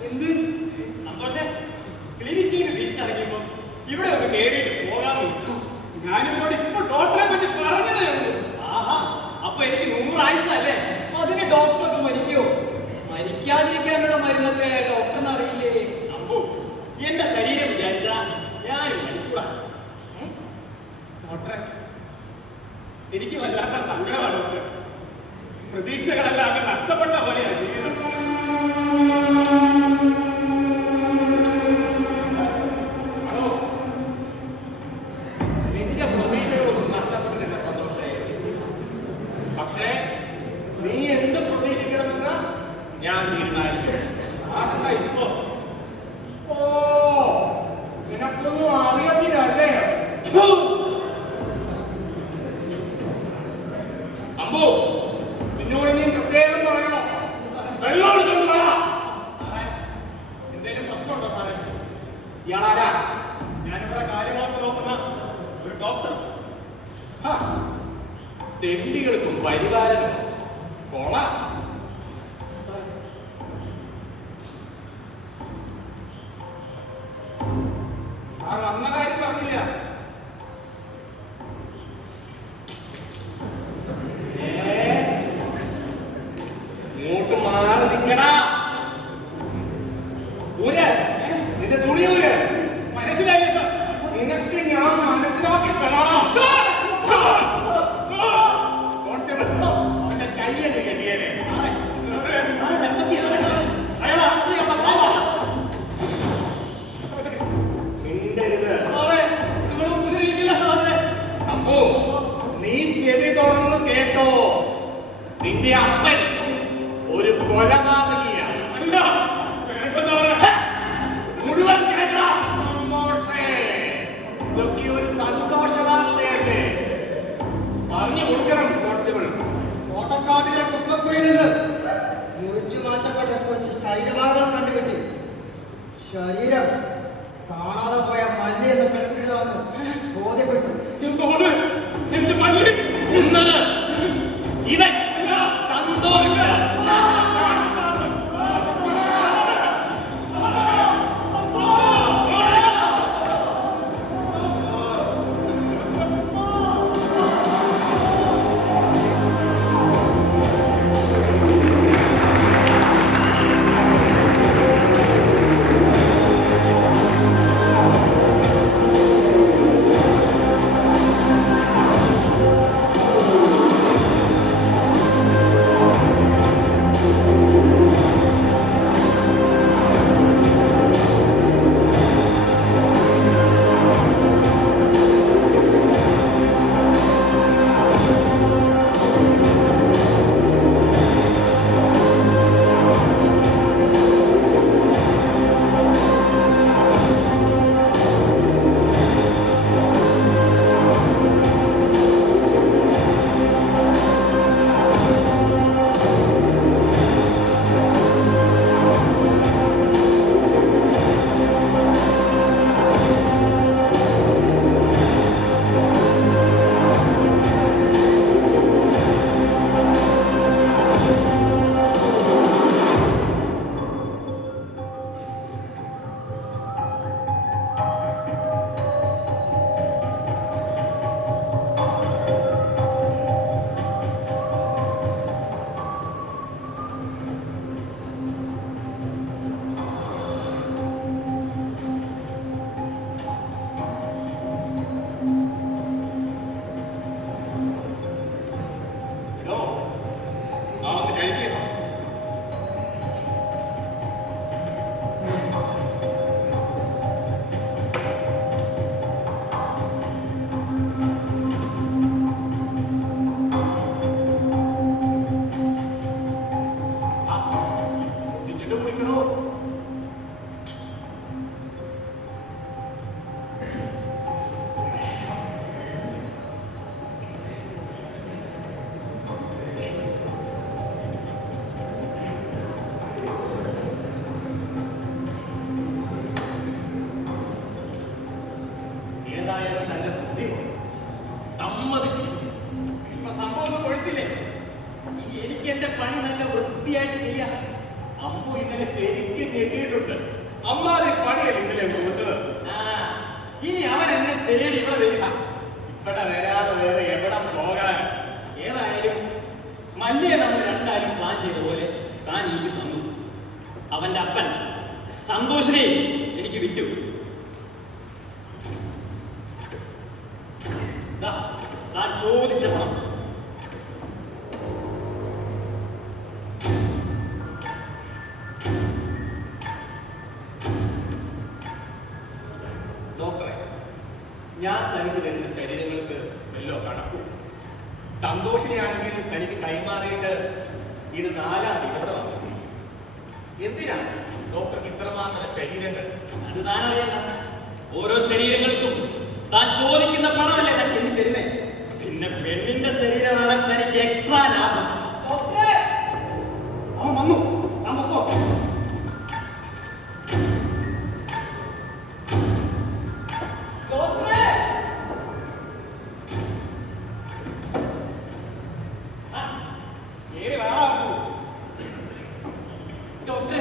എന്ത് സന്തോഷേ, ക്ലിനിക്കിൽ നിന്ന് തിരിച്ചറിയുമ്പോ ഇവിടെ ഒന്ന് കയറിയിട്ട് പോകാന്ന് വെച്ചു. ഞാനിവരോട് ഇപ്പൊ ഡോക്ടറെ പറ്റി പറഞ്ഞതേ ഉള്ളൂ. ആഹാ, അപ്പൊ എനിക്ക് 100 ആയുസല്ലേ? അതിന് ഡോക്ടറൊക്കെ മരിക്കോ? മരിക്കാതിരിക്കാനുള്ള മരുന്നൊക്കെ ഡോക്ടറിന് അറിയില്ലേ? അമ്പു, എന്റെ ശരീരം വിചാരിച്ചാ ഞാൻ മരിക്കൂടാ. ഡോക്ടറെ, എനിക്ക് വല്ലാത്ത സങ്കടമാണ് ഡോക്ടർ. പ്രതീക്ഷകളെല്ലാം അങ്ങ് നഷ്ടപ്പെട്ട പോലെയാണ് ജീവിതം. ഹലോ, നിന്റെ പ്രതീക്ഷകളൊന്നും നഷ്ടപ്പെട്ടില്ല സന്തോഷേ. പക്ഷേ നീ എന്ത് പ്രതീക്ഷിക്കണമെന്ന് ഞാൻ തീരുമാനിക്കും. ആർക്കാ ഇപ്പോ? ഓ, നിനക്കൊന്നും അറിയത്തില്ലല്ലേ? അമ്പോ, നിന്നോട് നീ പ്രത്യേകം പറയണോ? വെള്ളം എടുത്തോണ്ട് പറ. സാറേ, എന്തേലും പ്രശ്നമുണ്ടോ സാറേ? ഇയാളാരാ? ഞാനിവിടെ കാര്യങ്ങളൊക്കെ നോക്കുന്ന ഒരു ഡോക്ടർ. തെണ്ടികൾക്കും പരിപാലനം കൊള. സാർ വന്ന കാര്യം പറഞ്ഞില്ല. ഇങ്ങോട്ട് മാറി നിൽക്കടാ. ഊര്, നിന്റെ തുണി ഊര്. മനസ്സിലായില്ല സാർ. നിനക്ക് ഞാൻ മനസ്സിലാക്കി തരണം. കോൺസ്റ്റബിൾ, അവന്റെ കൈയ്യെന്ന് കെട്ടിയേനെ. അയാൾ അറസ്റ്റ് ചെയ്യണം. മിണ്ടരുത്. അമ്പു, നീ ചെവി തുറന്ന് കേട്ടോ. നിന്റെ അപ്പൻ ഒരു കൊലപാതകിയാണ്. അല്ല, വേണ്ട സാറേ. മുഴുവൻ കേൾക്കണം. സന്തോഷേ, ഇതൊക്കെ ഒരു സന്തോഷ വാർത്തയല്ലേ? പറഞ്ഞു കൊടുക്കണം കോൺസ്റ്റബിൾ. തോട്ടക്കാട്ടിലെ കുപ്പക്കുഴിയിൽ നിന്ന് മുറിച്ചു മാറ്റപ്പെട്ട കുറച്ച് ശരീരഭാഗങ്ങൾ കണ്ടുകിട്ടി. ശരീരം കാണാതെ പോയ മല്ലി എന്ന പെൺകുട്ടിയാണെന്ന് ബോധ്യപ്പെട്ടു. എന്താണ് എന്റെ മല്ലി? ഒന്നത് ഇവൻ സന്തോഷ. അമ്മാരെ പണിയല്ല ഇന്നലെ കൊടുത്തത്. ഇനി അവൻ എന്നെ തേടി ഇവിടെ വരിക. ഇവിടെ വരാതെ വേറെ എവിടെ പോകാൻ? ഏതായാലും മല്ലിയെ നമ്മൾ രണ്ടാലും പ്ലാൻ ചെയ്ത പോലെ താൻ എനിക്ക് തന്നു. അവന്റെ അപ്പൻ സന്തോഷിനെ എനിക്ക് വിറ്റു. താൻ ചോദിച്ച പണം. ഡോക്ടറെ, ഞാൻ തനിക്ക് തരുന്ന ശരീരങ്ങൾക്ക് വല്ലോ കണക്കും. സന്തോഷിനെയാണെങ്കിൽ തനിക്ക് കൈമാറിയിട്ട് ഇത് 4-ാം ദിവസമാണ്. എന്തിനാണ് ഡോക്ടർക്ക് ഇത്രമാത്രം ശരീരങ്ങൾ? അത് താൻ അറിയണ്ട. ഓരോ ശരീരങ്ങൾക്കും താൻ ചോദിക്കുന്ന പണമല്ലേ ഞാൻ എണ്ണി തരുന്നേ. പിന്നെ പെണ്ണിന്റെ ശരീരമാണ് തനിക്ക് എക്സ്ട്രാ ലാഭം. ഡോക്ടറെ, അവൻ വന്നു. താൻ പൊക്കോ. ഡോക്ടറെ, ഡോക്ടറെ,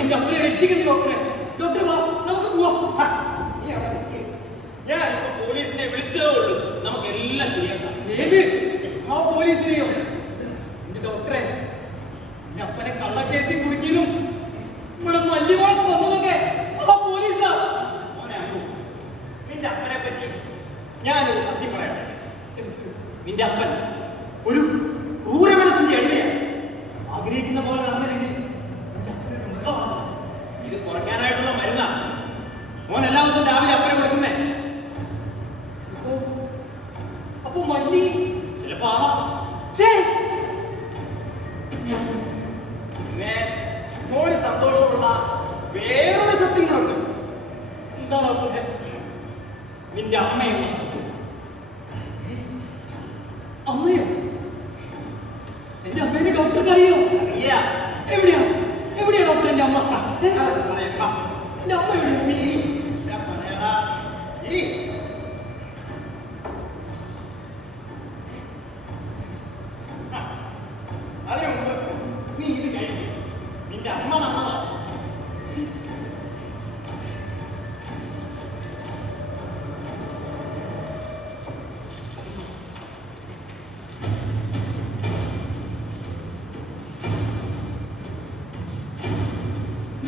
എന്റെ അപ്പനെ രക്ഷിക്കുന്നു ഡോക്ടറെ. ഡോക്ടർ വാ, നമുക്ക് പോവാം. ഞാൻ ഇപ്പൊ പോലീസിനെ വിളിച്ചേ ഉള്ളൂ. നമുക്ക് എല്ലാം ശരിയാക്കാം. ഏത് ആ പോലീസിനെയോ? എന്റെ ഡോക്ടറെ, എന്റെ അപ്പനെ കള്ളക്കേസിൽ കുടുക്കിയതും ഇവിടെ മല്ലിമോളെ കൊന്നതൊക്കെ ആ പോലീസാ. നിന്റെ അപ്പനെ പറ്റി ഞാനൊരു സത്യം പറയട്ടെ. നിന്റെ അപ്പൻ ഒരു ക്രൂര മനസ്സിന്റെ അടിമയാണ്. ആഗ്രഹിക്കുന്ന പോലെ നടന്നില്ലെങ്കിൽ നിന്റെ അപ്പനൊരു മൃഗമാണ്. ഇത് കുറയ്ക്കാനായിട്ടുള്ള മരുന്നാണ്. മോൻ എല്ലാ ദിവസവും രാവിലെ അപ്പനെ കൊടുക്കുന്നേ. അപ്പൊ മല്ലി ചിലപ്പോ ആവാം. പേര് ഡോക്ടർക്ക് അറിയോ? എവിടെയാ എവിടെയാ ഡോക്ടർ? എന്റെ അമ്മ എന്റെ അമ്മ എവിടെയാ? അതിനു മുമ്പ് നീ ഇത് കഴിക്കും. നിന്റെ അമ്മ നന്നതാണ്.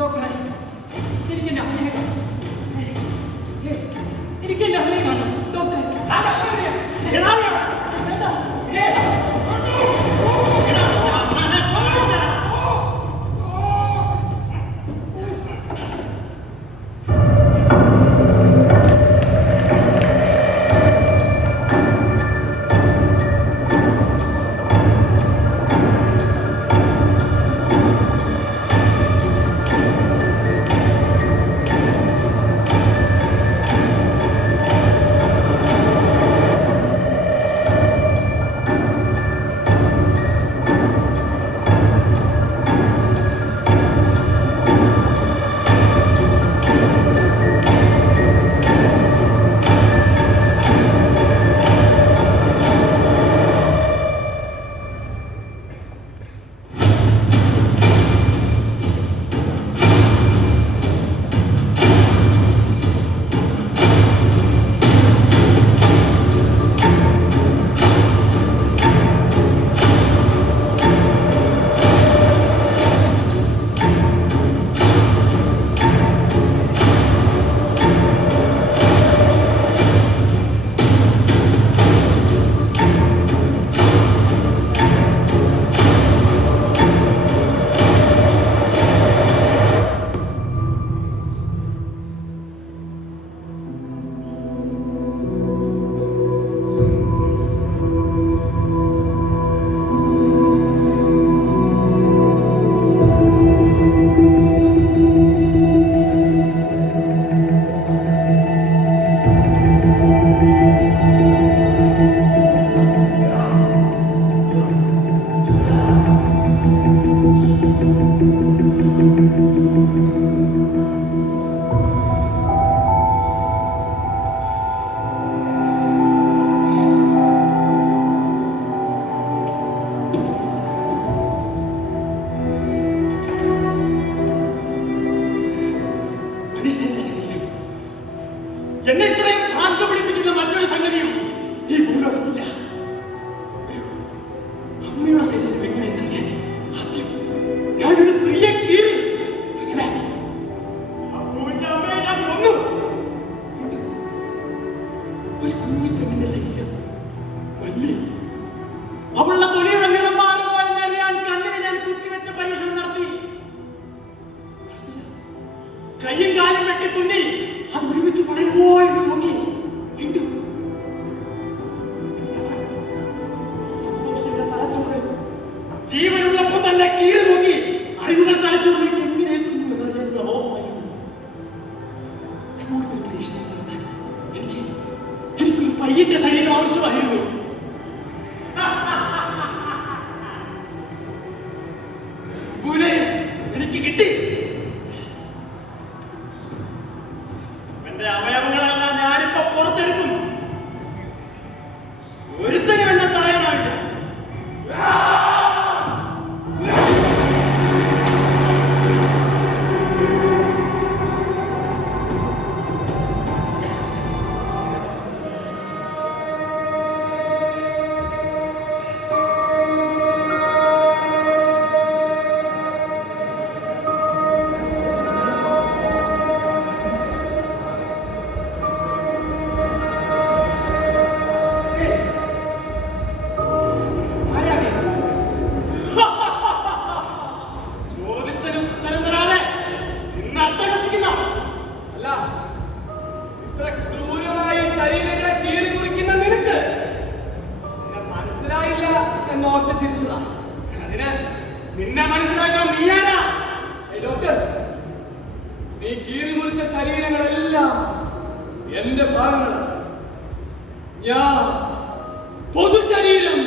ഡോക്ടറെ, എനിക്ക് എന്റെ അമ്മയെ കാണണം. എനിക്ക് എന്റെ അമ്മയെ കാണണം ഡോക്ടറെ. എന്നെ ഇത്രയും ഭ്രാന്ത് പിടിപ്പിക്കുന്ന മറ്റൊരു സംഗതിയും ഈ ഭൂലോകത്തില്ല. അമ്മയുടെ ശരീരം എങ്ങനെയെന്നറിയാൻ ആദ്യം ഞാനൊരു സ്ത്രീയെ കീറി. അപ്പുവിന്റെ അമ്മയെ ഞാൻ കൊന്നു. ഒരു കുഞ്ഞി പെണ്ണിന്റെ ശരീരം വല്ലി അവളുടെ തൊലിയുടെ നീളം മാറുവാൻ കണ്ണിനെ ഞാൻ കുത്തിവെച്ച പരീക്ഷണം നടത്തി. കയ്യും കാലും വെട്ടി തുന്നി അത് ഒരുമിച്ച് പടരുമോ എന്ന് നോക്കി. വീണ്ടും സന്തോഷത്തിന്റെ തലച്ചോറ് ജീവനുള്ളപ്പോൾ തന്നെ കീറി നോക്കി അറിവുകൾ തലച്ചോറിലേക്ക് എങ്ങനെ എത്തുന്നു എന്നറിയാനുള്ള മോഹമായിരുന്നു. കൂടുതൽ പരീക്ഷണം നടത്താൻ എനിക്കൊരു പയ്യന്റെ ശരീരം ആവശ്യമായിരുന്നു. എനിക്ക് കിട്ടി. എന്റെ അവയവങ്ങളെല്ലാം ഞാനിപ്പോ പുറത്തെടുക്കും. ഒരുത്തനും എന്നെ തടയാനാവില്ല. നിന്നെ മനസ്സിലാക്കാൻ നീയാരാ? ഡോക്ടർ, നീ കീറി മുറിച്ച ശരീരങ്ങളെല്ലാം എന്റെ ഭാഗങ്ങളാണ്. ഞാൻ പൊതു ശരീരം.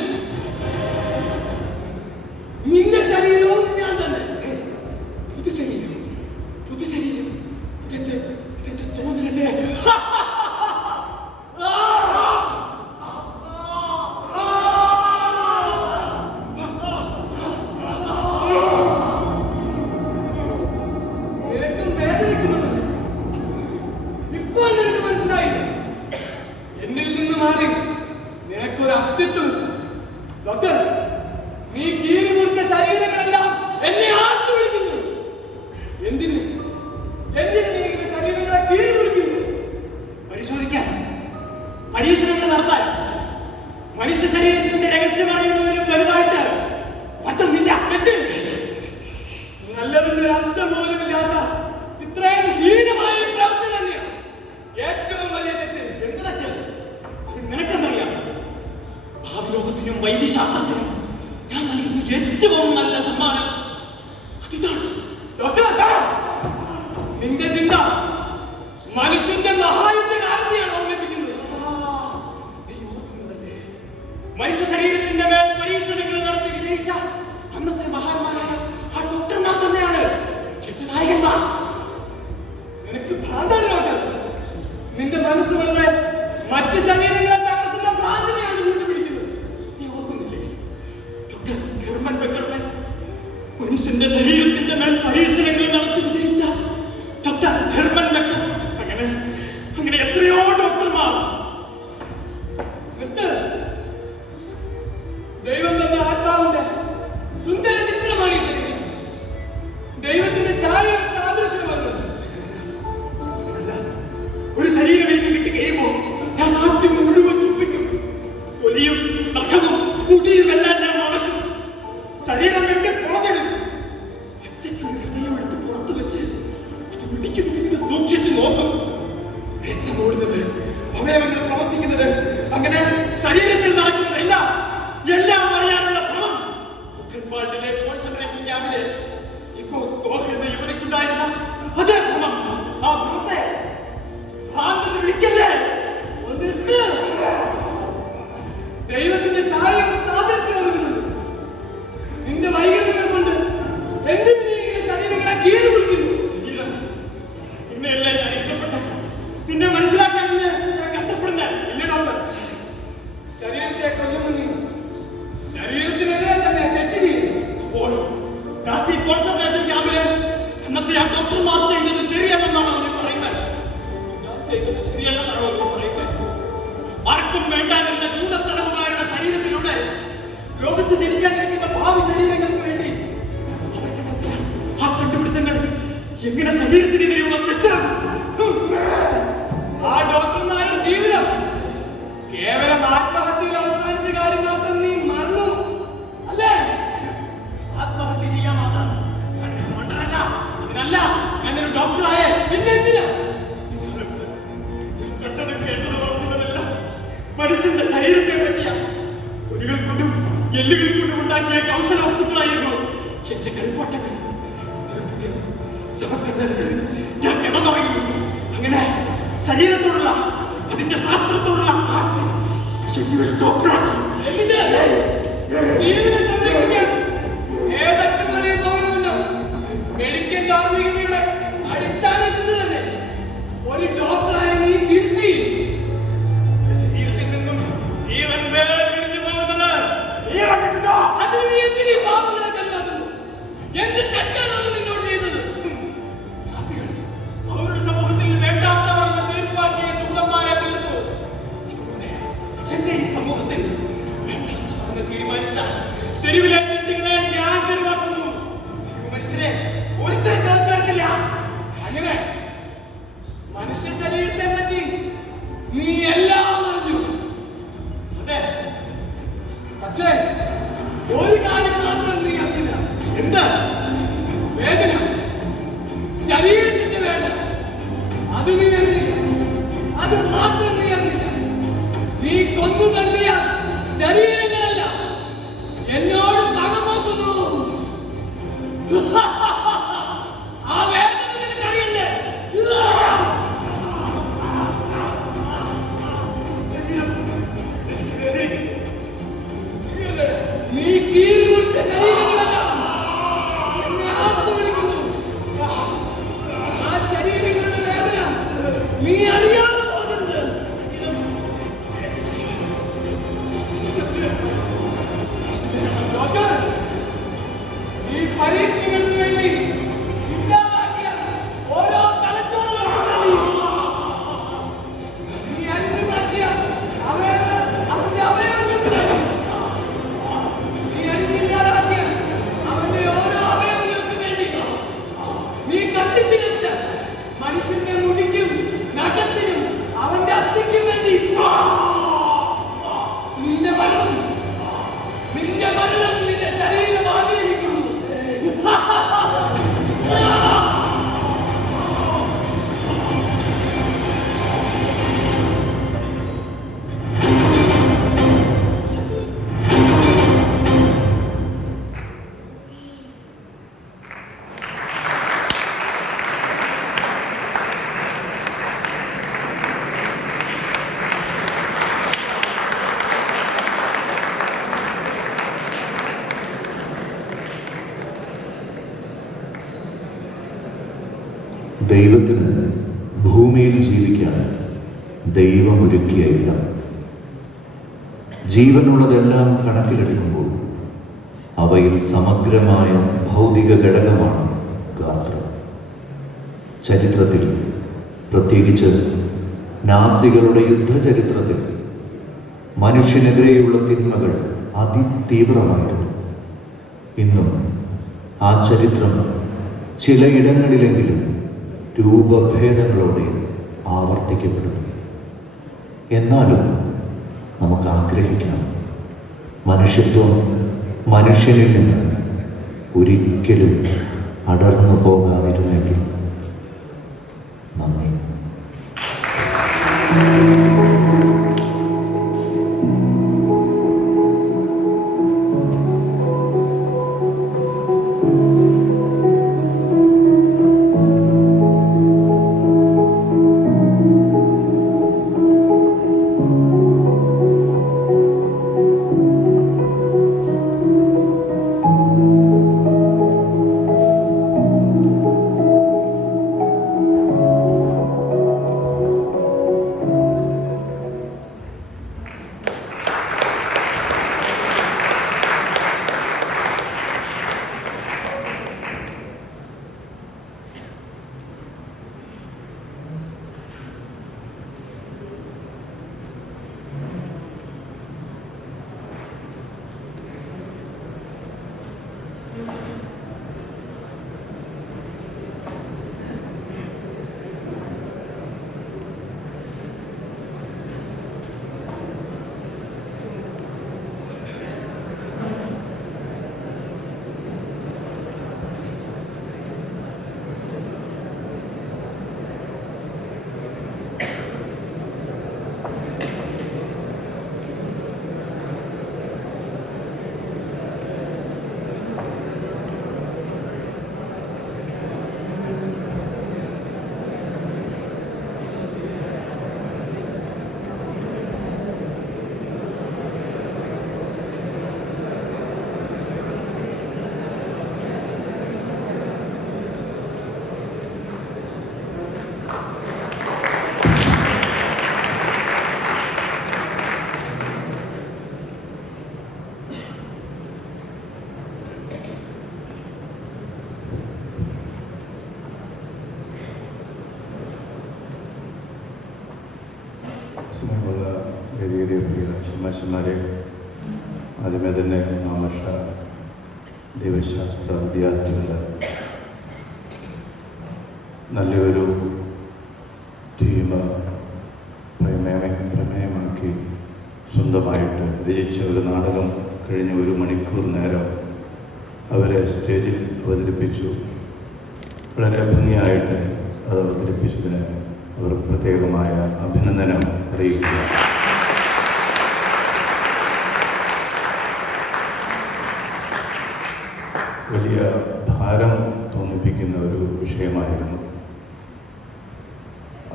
ലോകത്തിനും വൈദ്യശാസ്ത്രത്തിനും ഞാൻ നൽകുന്ന ഏറ്റവും നല്ല സമ്മാനം അതിതാണ്. ഡോക്ടർ, നിന്റെ ചിന്ത മനുഷ്യന്റെ മഹായുദ്ധ കാലത്തെയാണ് ഓർമ്മിപ്പിക്കുന്നത്. മനുഷ്യ ശരീരത്തിന്റെ മേൽ പരീക്ഷണങ്ങൾ നടത്തി വിജയിച്ച അന്നത്തെ മഹാന്മാരായ ആ ഡോക്ടർമാർ തന്നെയാണ് നായകന്മാർ. നിനക്ക് ഭ്രാന്താണ് ഡോക്ടർ. നിന്റെ മനസ്സ് വെറുതെ മറ്റ് ശരീരങ്ങളെ തകർക്കുന്ന ഭ്രാന്തിനെയാണ് കൂട്ടുപിടിക്കുന്നത്. നീ ഓർക്കുന്നില്ലേ ഡോക്ടർ ഹെർമൻ ബെക്കർമാൻ മനുഷ്യന്റെ ശരീരത്തിന്റെ മേൽ പരീക്ഷണങ്ങൾ നടത്തി വിജയിച്ച ഡോക്ടർ ഹെർമൻ ബെക്കർ? അങ്ങനെ എത്രയോ ഡോക്ടർമാർ. ദൈവം തന്ന ആത്മാവിന്റെ സുന്ദര ചിത്രമാണ് ഈ ശരീരം. ദൈവത്തിന്റെ ചായയും സാദൃശ്യമാണ്. ഒരു ശരീരം എനിക്ക് കിട്ടി കഴിയുമ്പോൾ ഞാൻ ആദ്യം മുഴുവൻ ചുപ്പിക്കും. തൊലിയും നഖവും മുടിയും എല്ലാം ഞാൻ വളർത്തും. ശരീരം വെട്ടി പുറത്തിടും. ഒറ്റയ്ക്കൊരു ഹൃദയം എടുത്ത് പുറത്തു വെച്ച് അത് പിടിക്കുന്നതിന് സൂക്ഷിച്ചു നോക്കും. രക്തം ഓടുന്നത്, അവയവങ്ങൾ പ്രവർത്തിക്കുന്നത്, അങ്ങനെ ശരീരത്തിൽ നടക്കുന്നതെല്ലാം എല്ലാം അറിയാനുള്ള ഭ്രമം ബുക്കൻവാൾഡിലെ കോൺസെൻട്രേഷൻ ക്യാമ്പിലെ ഇക്കോസ്കോർ എന്ന യുവതിക്കുണ്ടായിരുന്ന അതേ ഭ്രമം. ആ ഭ്രമത്തെ ഭ്രാന്തിന് വിളിക്കല്ലേ. ദൈവത്തിന്റെ ചായയും സാദൃശ്യവും നിന്റെ വൈകല്യങ്ങൾ കൊണ്ട് എന്തിനു നീ ഇങ്ങനെ ശരീരങ്ങളെ കീഴ് കുറിക്കുന്നു? ശരീരം നിന്നെയല്ലേ ഞാൻ ഇഷ്ടപ്പെട്ട, നിന്നെ മനസ്സിലാക്കാൻ ഞാൻ കഷ്ടപ്പെടുന്നത്. ഇല്ല ഡോക്ടർ, ശരീരത്തെ കൊല്ലുന്നു നീ ശരീരത്തിനെതിരെ തന്നെ തെറ്റ് ചെയ്യും. അപ്പോൾ നാസി കോൺസെൻട്രേഷൻ ക്യാമ്പില് അന്നത്തെ ആ ഡോക്ടർമാർ ചെയ്തത് ശരിയല്ലെന്നാണോ നീ പറയുന്നത്? ഞാൻ ചെയ്തത് ശരിയല്ലെന്നാണോ നീ പറയുന്നത്? ആർക്കും വേണ്ടാതിരുന്ന ജൂതത്തടവുകാരുടെ ശരീരത്തിലൂടെ ലോകത്ത് ജനിക്കാനിരിക്കുന്ന ഭാവി ശരീരങ്ങൾക്ക് വേണ്ടി അവർ കണ്ടെത്തിയ ആ കണ്ടുപിടുത്തങ്ങൾ എങ്ങനെ ശരീരത്തിനെതിരെയുള്ള തെറ്റാണ്? ആ ഡോക്ടർമാരുടെ ജീവിതം കേവലം ആത്മഹത്യയിൽ അവസാനിച്ച കാര്യം മാത്രം നീ മറന്നു അല്ലേ? ആത്മഹത്യ ചെയ്യാൻ മാത്രം ഞാനൊരു മണ്ടനല്ല. അതിനല്ല ഞാനൊരു ഡോക്ടറായേ. പിന്നെന്തിനാ? കണ്ടത് കേട്ടത് പറഞ്ഞതെല്ലാം മനുഷ്യന്റെ ശരീരത്തെ പറ്റിയ തൊലികൾ കൊണ്ടും എല്ലുകൾ കൊണ്ടും ഉണ്ടാക്കിയ കൗശല വസ്തുക്കളായിരുന്നു എന്റെ കളിപ്പാട്ടങ്ങൾ. ചെറുപ്പത്തിൽ ശവക്കല്ലറുകളിൽ ഞാൻ കിടന്നുറങ്ങി. അങ്ങനെ ശരീരത്തോടുള്ള അതിന്റെ ശാസ്ത്രത്തോടുള്ള ആർത്തി ശരിയൊരു ഡോക്ടറാക്കി. എന്നിട്ട് ജീവനെ സംരക്ഷിക്കാൻ ഏതൊക്കെ വരെ പോകണമെന്ന് മെഡിക്കൽ ധാർമ്മികതയുടെ അടിസ്ഥാന ചിന്ത തന്നെ ഒരു ഡോക്ടറായ നീ തിരുത്തി. ശരീരത്തിൽ നിന്നും ജീവൻ വേർപിരിഞ്ഞു പോകുന്നത് നീ കണ്ടിട്ടുണ്ടോ? അതിന് നീ എന്തിനീ പാപങ്ങളെ കരുതാക്കുന്നു? എന്ത് തെറ്റാണ് നിന്നോട് ചെയ്തത്? നാസികൾ അവരുടെ സമൂഹത്തിൽ വേണ്ടാത്തവർക്ക് തീർപ്പാക്കിയ ജൂതന്മാരെ തീർത്തു. അതുപോലെ എന്റെ ഈ സമൂഹത്തിൽ വേണ്ടാത്തവരെന്ന് തീരുമാനിച്ച തെരുവിലെ തെറ്റുകളെ ഞാൻ കരുവാക്കുന്നു. മനുഷ്യരെ ഒരുത്തരെ ചോദിച്ചേർക്കില്ല. അങ്ങനെ മനുഷ്യ ശരീരത്തെ പറ്റി നീ എല്ലാം അറിഞ്ഞു. അതെ, പക്ഷേ ഒരു കാര്യം മാത്രം നീ അറിഞ്ഞില്ല. എന്ത്? വേദന, ശരീരത്തിന്റെ വേദന. അത് നീ അറിഞ്ഞില്ല. അത് മാത്രം നീ അറിഞ്ഞില്ല. നീ കൊന്നു തള്ളിയ ശരീരങ്ങളല്ല എന്നോട് പക നോക്കുന്നു. ആ വേദന നിനക്കറിയണ്ടേ? നീ കീറി മുറിച്ച ശരീരങ്ങളല്ല എന്നെ ആർത്തു വിളിക്കുന്നു. ആ ശരീരങ്ങളുടെ വേദന നീ അറിയാതെ പോകരുത്. ഡോക്ടർ, ഈ പരീക്ഷകൾക്ക് വേണ്ടി ഇല്ലാതാക്കിയ ഓരോ തലച്ചോറുകളും നീ അരിഞ്ഞു മാറ്റിയ അവന്റെ അവയവങ്ങൾക്ക് നീ അരിഞ്ഞില്ലാതാക്കിയ അവന്റെ ഓരോ അവയവങ്ങൾക്ക് വേണ്ടി നീ കത്തിച്ചു വെച്ച മനുഷ്യന്റെ മുടിക്കും നഖത്തിനും അവന്റെ അസ്ഥിക്കും വേണ്ടി നിന്റെ മരണം നിന്റെ ശരീരം ആഗ്രഹിക്കുന്നു. ദൈവത്തിന് ഭൂമിയിൽ ജീവിക്കാൻ ദൈവമൊരുക്കിയ ഇടം. ജീവനുള്ളതെല്ലാം കണക്കിലെടുക്കുമ്പോൾ അവയിൽ സമഗ്രമായ ഭൗതിക ഘടകമാണ് ഗാത്രം. ചരിത്രത്തിൽ, പ്രത്യേകിച്ച് നാസികളുടെ യുദ്ധചരിത്രത്തിൽ, മനുഷ്യനെതിരെയുള്ള തിന്മകൾ അതിതീവ്രമായിരുന്നു. ഇന്നും ആ ചരിത്രം ചിലയിടങ്ങളിലെങ്കിലും രൂപഭേദങ്ങളോടെ ആവർത്തിക്കപ്പെടുന്നു. എന്നാലും നമുക്ക് ആഗ്രഹിക്കാം, മനുഷ്യത്വം മനുഷ്യനിൽ നിന്ന് ഒരിക്കലും അടർന്നു പോകാതിരുന്നെങ്കിൽ. നന്ദി. സ്നേഹമുള്ള വേദിയിലെ പ്രിയ ശമാശന്മാരെ, ആദ്യമേ തന്നെ നാമർഷ ദൈവശാസ്ത്ര വിദ്യാർത്ഥികളുടെ നല്ലൊരു ടീം പ്രമേയമാക്കി സ്വന്തമായിട്ട് രചിച്ച ഒരു നാടകം കഴിഞ്ഞ 1 മണിക്കൂർ നേരം അവരെ സ്റ്റേജിൽ അവതരിപ്പിച്ചു. വളരെ ഭംഗിയായിട്ട് അത് അവതരിപ്പിച്ചതിന് അവർക്ക് പ്രത്യേകമായ അഭിനന്ദനം അറിയിക്കുക. വലിയ ഭാരം തോന്നിപ്പിക്കുന്ന ഒരു വിഷയമായിരുന്നു.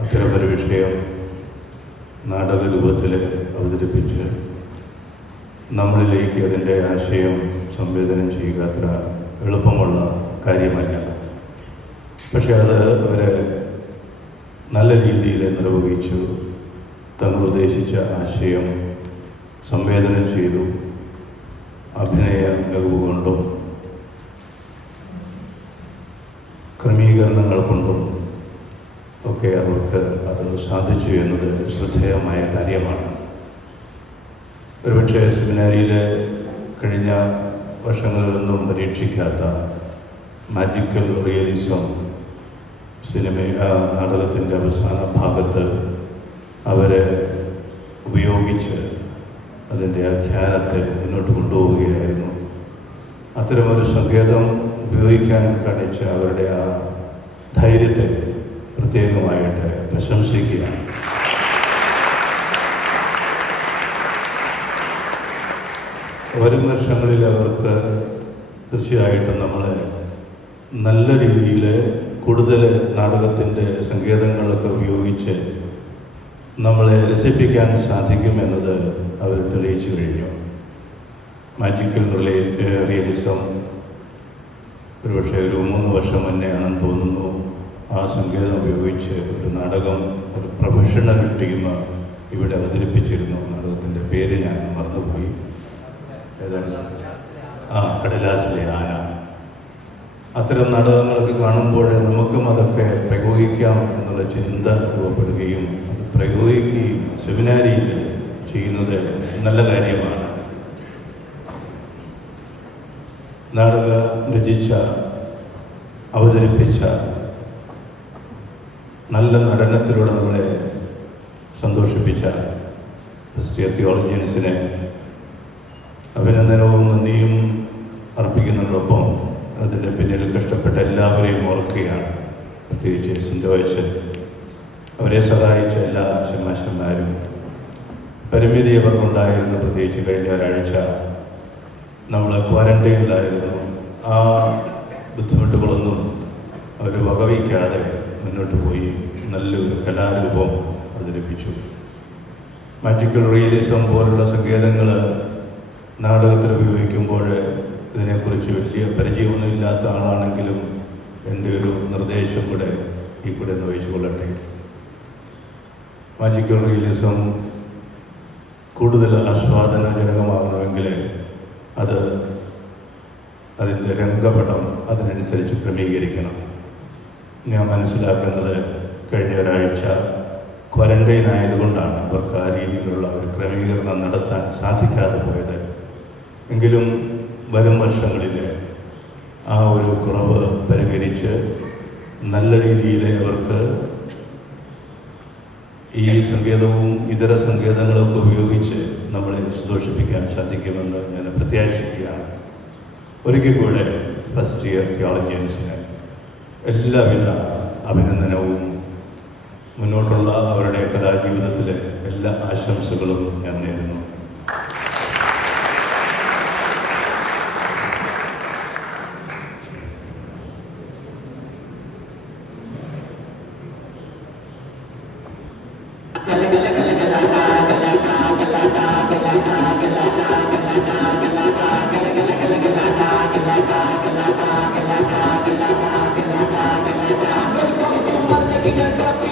അത്തരമൊരു വിഷയം നാടക രൂപത്തിൽ അവതരിപ്പിച്ച് നമ്മളിലേക്ക് അതിൻ്റെ ആശയം സംവേദനം ചെയ്യുക അത്ര എളുപ്പമുള്ള കാര്യമല്ല. പക്ഷെ അത് അവരെ നല്ല രീതിയിൽ നിർവഹിച്ചു. തങ്ങൾ ഉദ്ദേശിച്ച ആശയം സംവേദനം ചെയ്തു. അഭിനയ മികവ് കൊണ്ടും ക്രമീകരണങ്ങൾ കൊണ്ടും ഒക്കെ അവർക്ക് അത് സാധിച്ചു എന്നത് ശ്രദ്ധേയമായ കാര്യമാണ്. ഒരുപക്ഷെ സെമിനാരിയിൽ കഴിഞ്ഞ വർഷങ്ങളിലൊന്നും പരീക്ഷിക്കാത്ത മാജിക്കൽ റിയലിസം നാടകത്തിൻ്റെ അവസാന ഭാഗത്ത് അവരെ ഉപയോഗിച്ച് അതിൻ്റെ ആഖ്യാനത്തെ മുന്നോട്ട് കൊണ്ടുപോവുകയായിരുന്നു. അത്തരമൊരു സങ്കേതം ഉപയോഗിക്കാൻ കാണിച്ച അവരുടെ ആ ധൈര്യത്തെ പ്രത്യേകമായിട്ട് പ്രശംസിക്കുകയാണ്. വരും വർഷങ്ങളിൽ അവർക്ക് തീർച്ചയായിട്ടും നമ്മൾ നല്ല രീതിയിൽ കൂടുതൽ നാടകത്തിൻ്റെ സങ്കേതങ്ങളൊക്കെ ഉപയോഗിച്ച് നമ്മളെ രസിപ്പിക്കാൻ സാധിക്കുമെന്നത് അവർ തെളിയിച്ചു കഴിഞ്ഞു. മാജിക്കൽ റിയലിസം ഒരുപക്ഷെ ഒരു 3 വർഷം മുന്നേ ആണെന്ന് തോന്നുന്നു ആ സങ്കേതം ഉപയോഗിച്ച് ഒരു നാടകം, ഒരു പ്രൊഫഷണൽ ടീം ഇവിടെ അവതരിപ്പിച്ചിരുന്നു. നാടകത്തിൻ്റെ പേര് ഞാൻ മറന്നുപോയി. ഏതാണ്? കടലാസിലെ ആന. അത്തരം നാടകങ്ങളൊക്കെ കാണുമ്പോൾ നമുക്കും അതൊക്കെ പ്രയോഗിക്കാം എന്നുള്ള ചിന്ത രൂപപ്പെടുകയും അത് പ്രയോഗിക്കുകയും സെമിനാരിയിൽ ചെയ്യുന്നത് നല്ല കാര്യമാണ്. നാടകം രചിച്ച, അവതരിപ്പിച്ച, നല്ല നടനത്തിലൂടെ നമ്മളെ സന്തോഷിപ്പിച്ച ഫസ്റ്റ് ഇയർ തിയോളജിയൻസിനെ അഭിനന്ദനവും നന്ദിയും അർപ്പിക്കുന്നതിനോടൊപ്പം അതിൻ്റെ പിന്നിൽ കഷ്ടപ്പെട്ട എല്ലാവരെയും ഓർക്കുകയാണ്. പ്രത്യേകിച്ച് സിൻഡോയച്ചൻ, അവരെ സഹായിച്ച എല്ലാ ശമാശന്മാരും. പരിമിതി അവർക്കുണ്ടായിരുന്നു. പ്രത്യേകിച്ച് കഴിഞ്ഞ ഒരാഴ്ച നമ്മൾ ക്വാറന്റൈനിലായിരുന്നു. ആ ബുദ്ധിമുട്ടുകളൊന്നും അവർ വകവയ്ക്കാതെ മുന്നോട്ട് പോയി നല്ലൊരു കലാരൂപം അവതരിപ്പിച്ചു. മാജിക്കൽ റിയലിസം പോലുള്ള സങ്കേതങ്ങൾ നാടകത്തിൽ ഉപയോഗിക്കുമ്പോൾ ഇതിനെക്കുറിച്ച് വലിയ പരിചയമൊന്നുമില്ലാത്ത ആളാണെങ്കിലും എൻ്റെ ഒരു നിർദ്ദേശം കൂടെ ഈ കൂടെ ഒന്ന് വഹിച്ചു കൊള്ളട്ടെ. മാജിക്കൽ റിയലിസം കൂടുതൽ ആസ്വാദനജനകമാകണമെങ്കിൽ അതിൻ്റെ രംഗപടം അതിനനുസരിച്ച് ക്രമീകരിക്കണം. ഞാൻ മനസ്സിലാക്കുന്നത് കഴിഞ്ഞ ഒരാഴ്ച ക്വാറന്റൈൻ ആയതുകൊണ്ടാണ് അവർക്ക് ആ രീതിയിലുള്ള ഒരു ക്രമീകരണം നടത്താൻ സാധിക്കാതെ പോയത്. എങ്കിലും വരും വർഷങ്ങളിൽ ആ ഒരു കുറവ് പരിഹരിച്ച് നല്ല രീതിയിൽ അവർക്ക് ഈ സങ്കേതവും ഇതര സങ്കേതങ്ങളൊക്കെ ഉപയോഗിച്ച് നമ്മളെ സന്തോഷിപ്പിക്കാൻ സാധിക്കുമെന്ന് ഞാൻ പ്രത്യാശിക്കുകയാണ്. ഒരിക്കൽ കൂടെ ഫസ്റ്റ് ഇയർ തിയോളജിയൻസിന് എല്ലാവിധ അഭിനന്ദനവും മുന്നോട്ടുള്ള അവരുടെ കലാജീവിതത്തിലെ എല്ലാ ആശംസകളും ഞാൻ നേരുന്നു. Get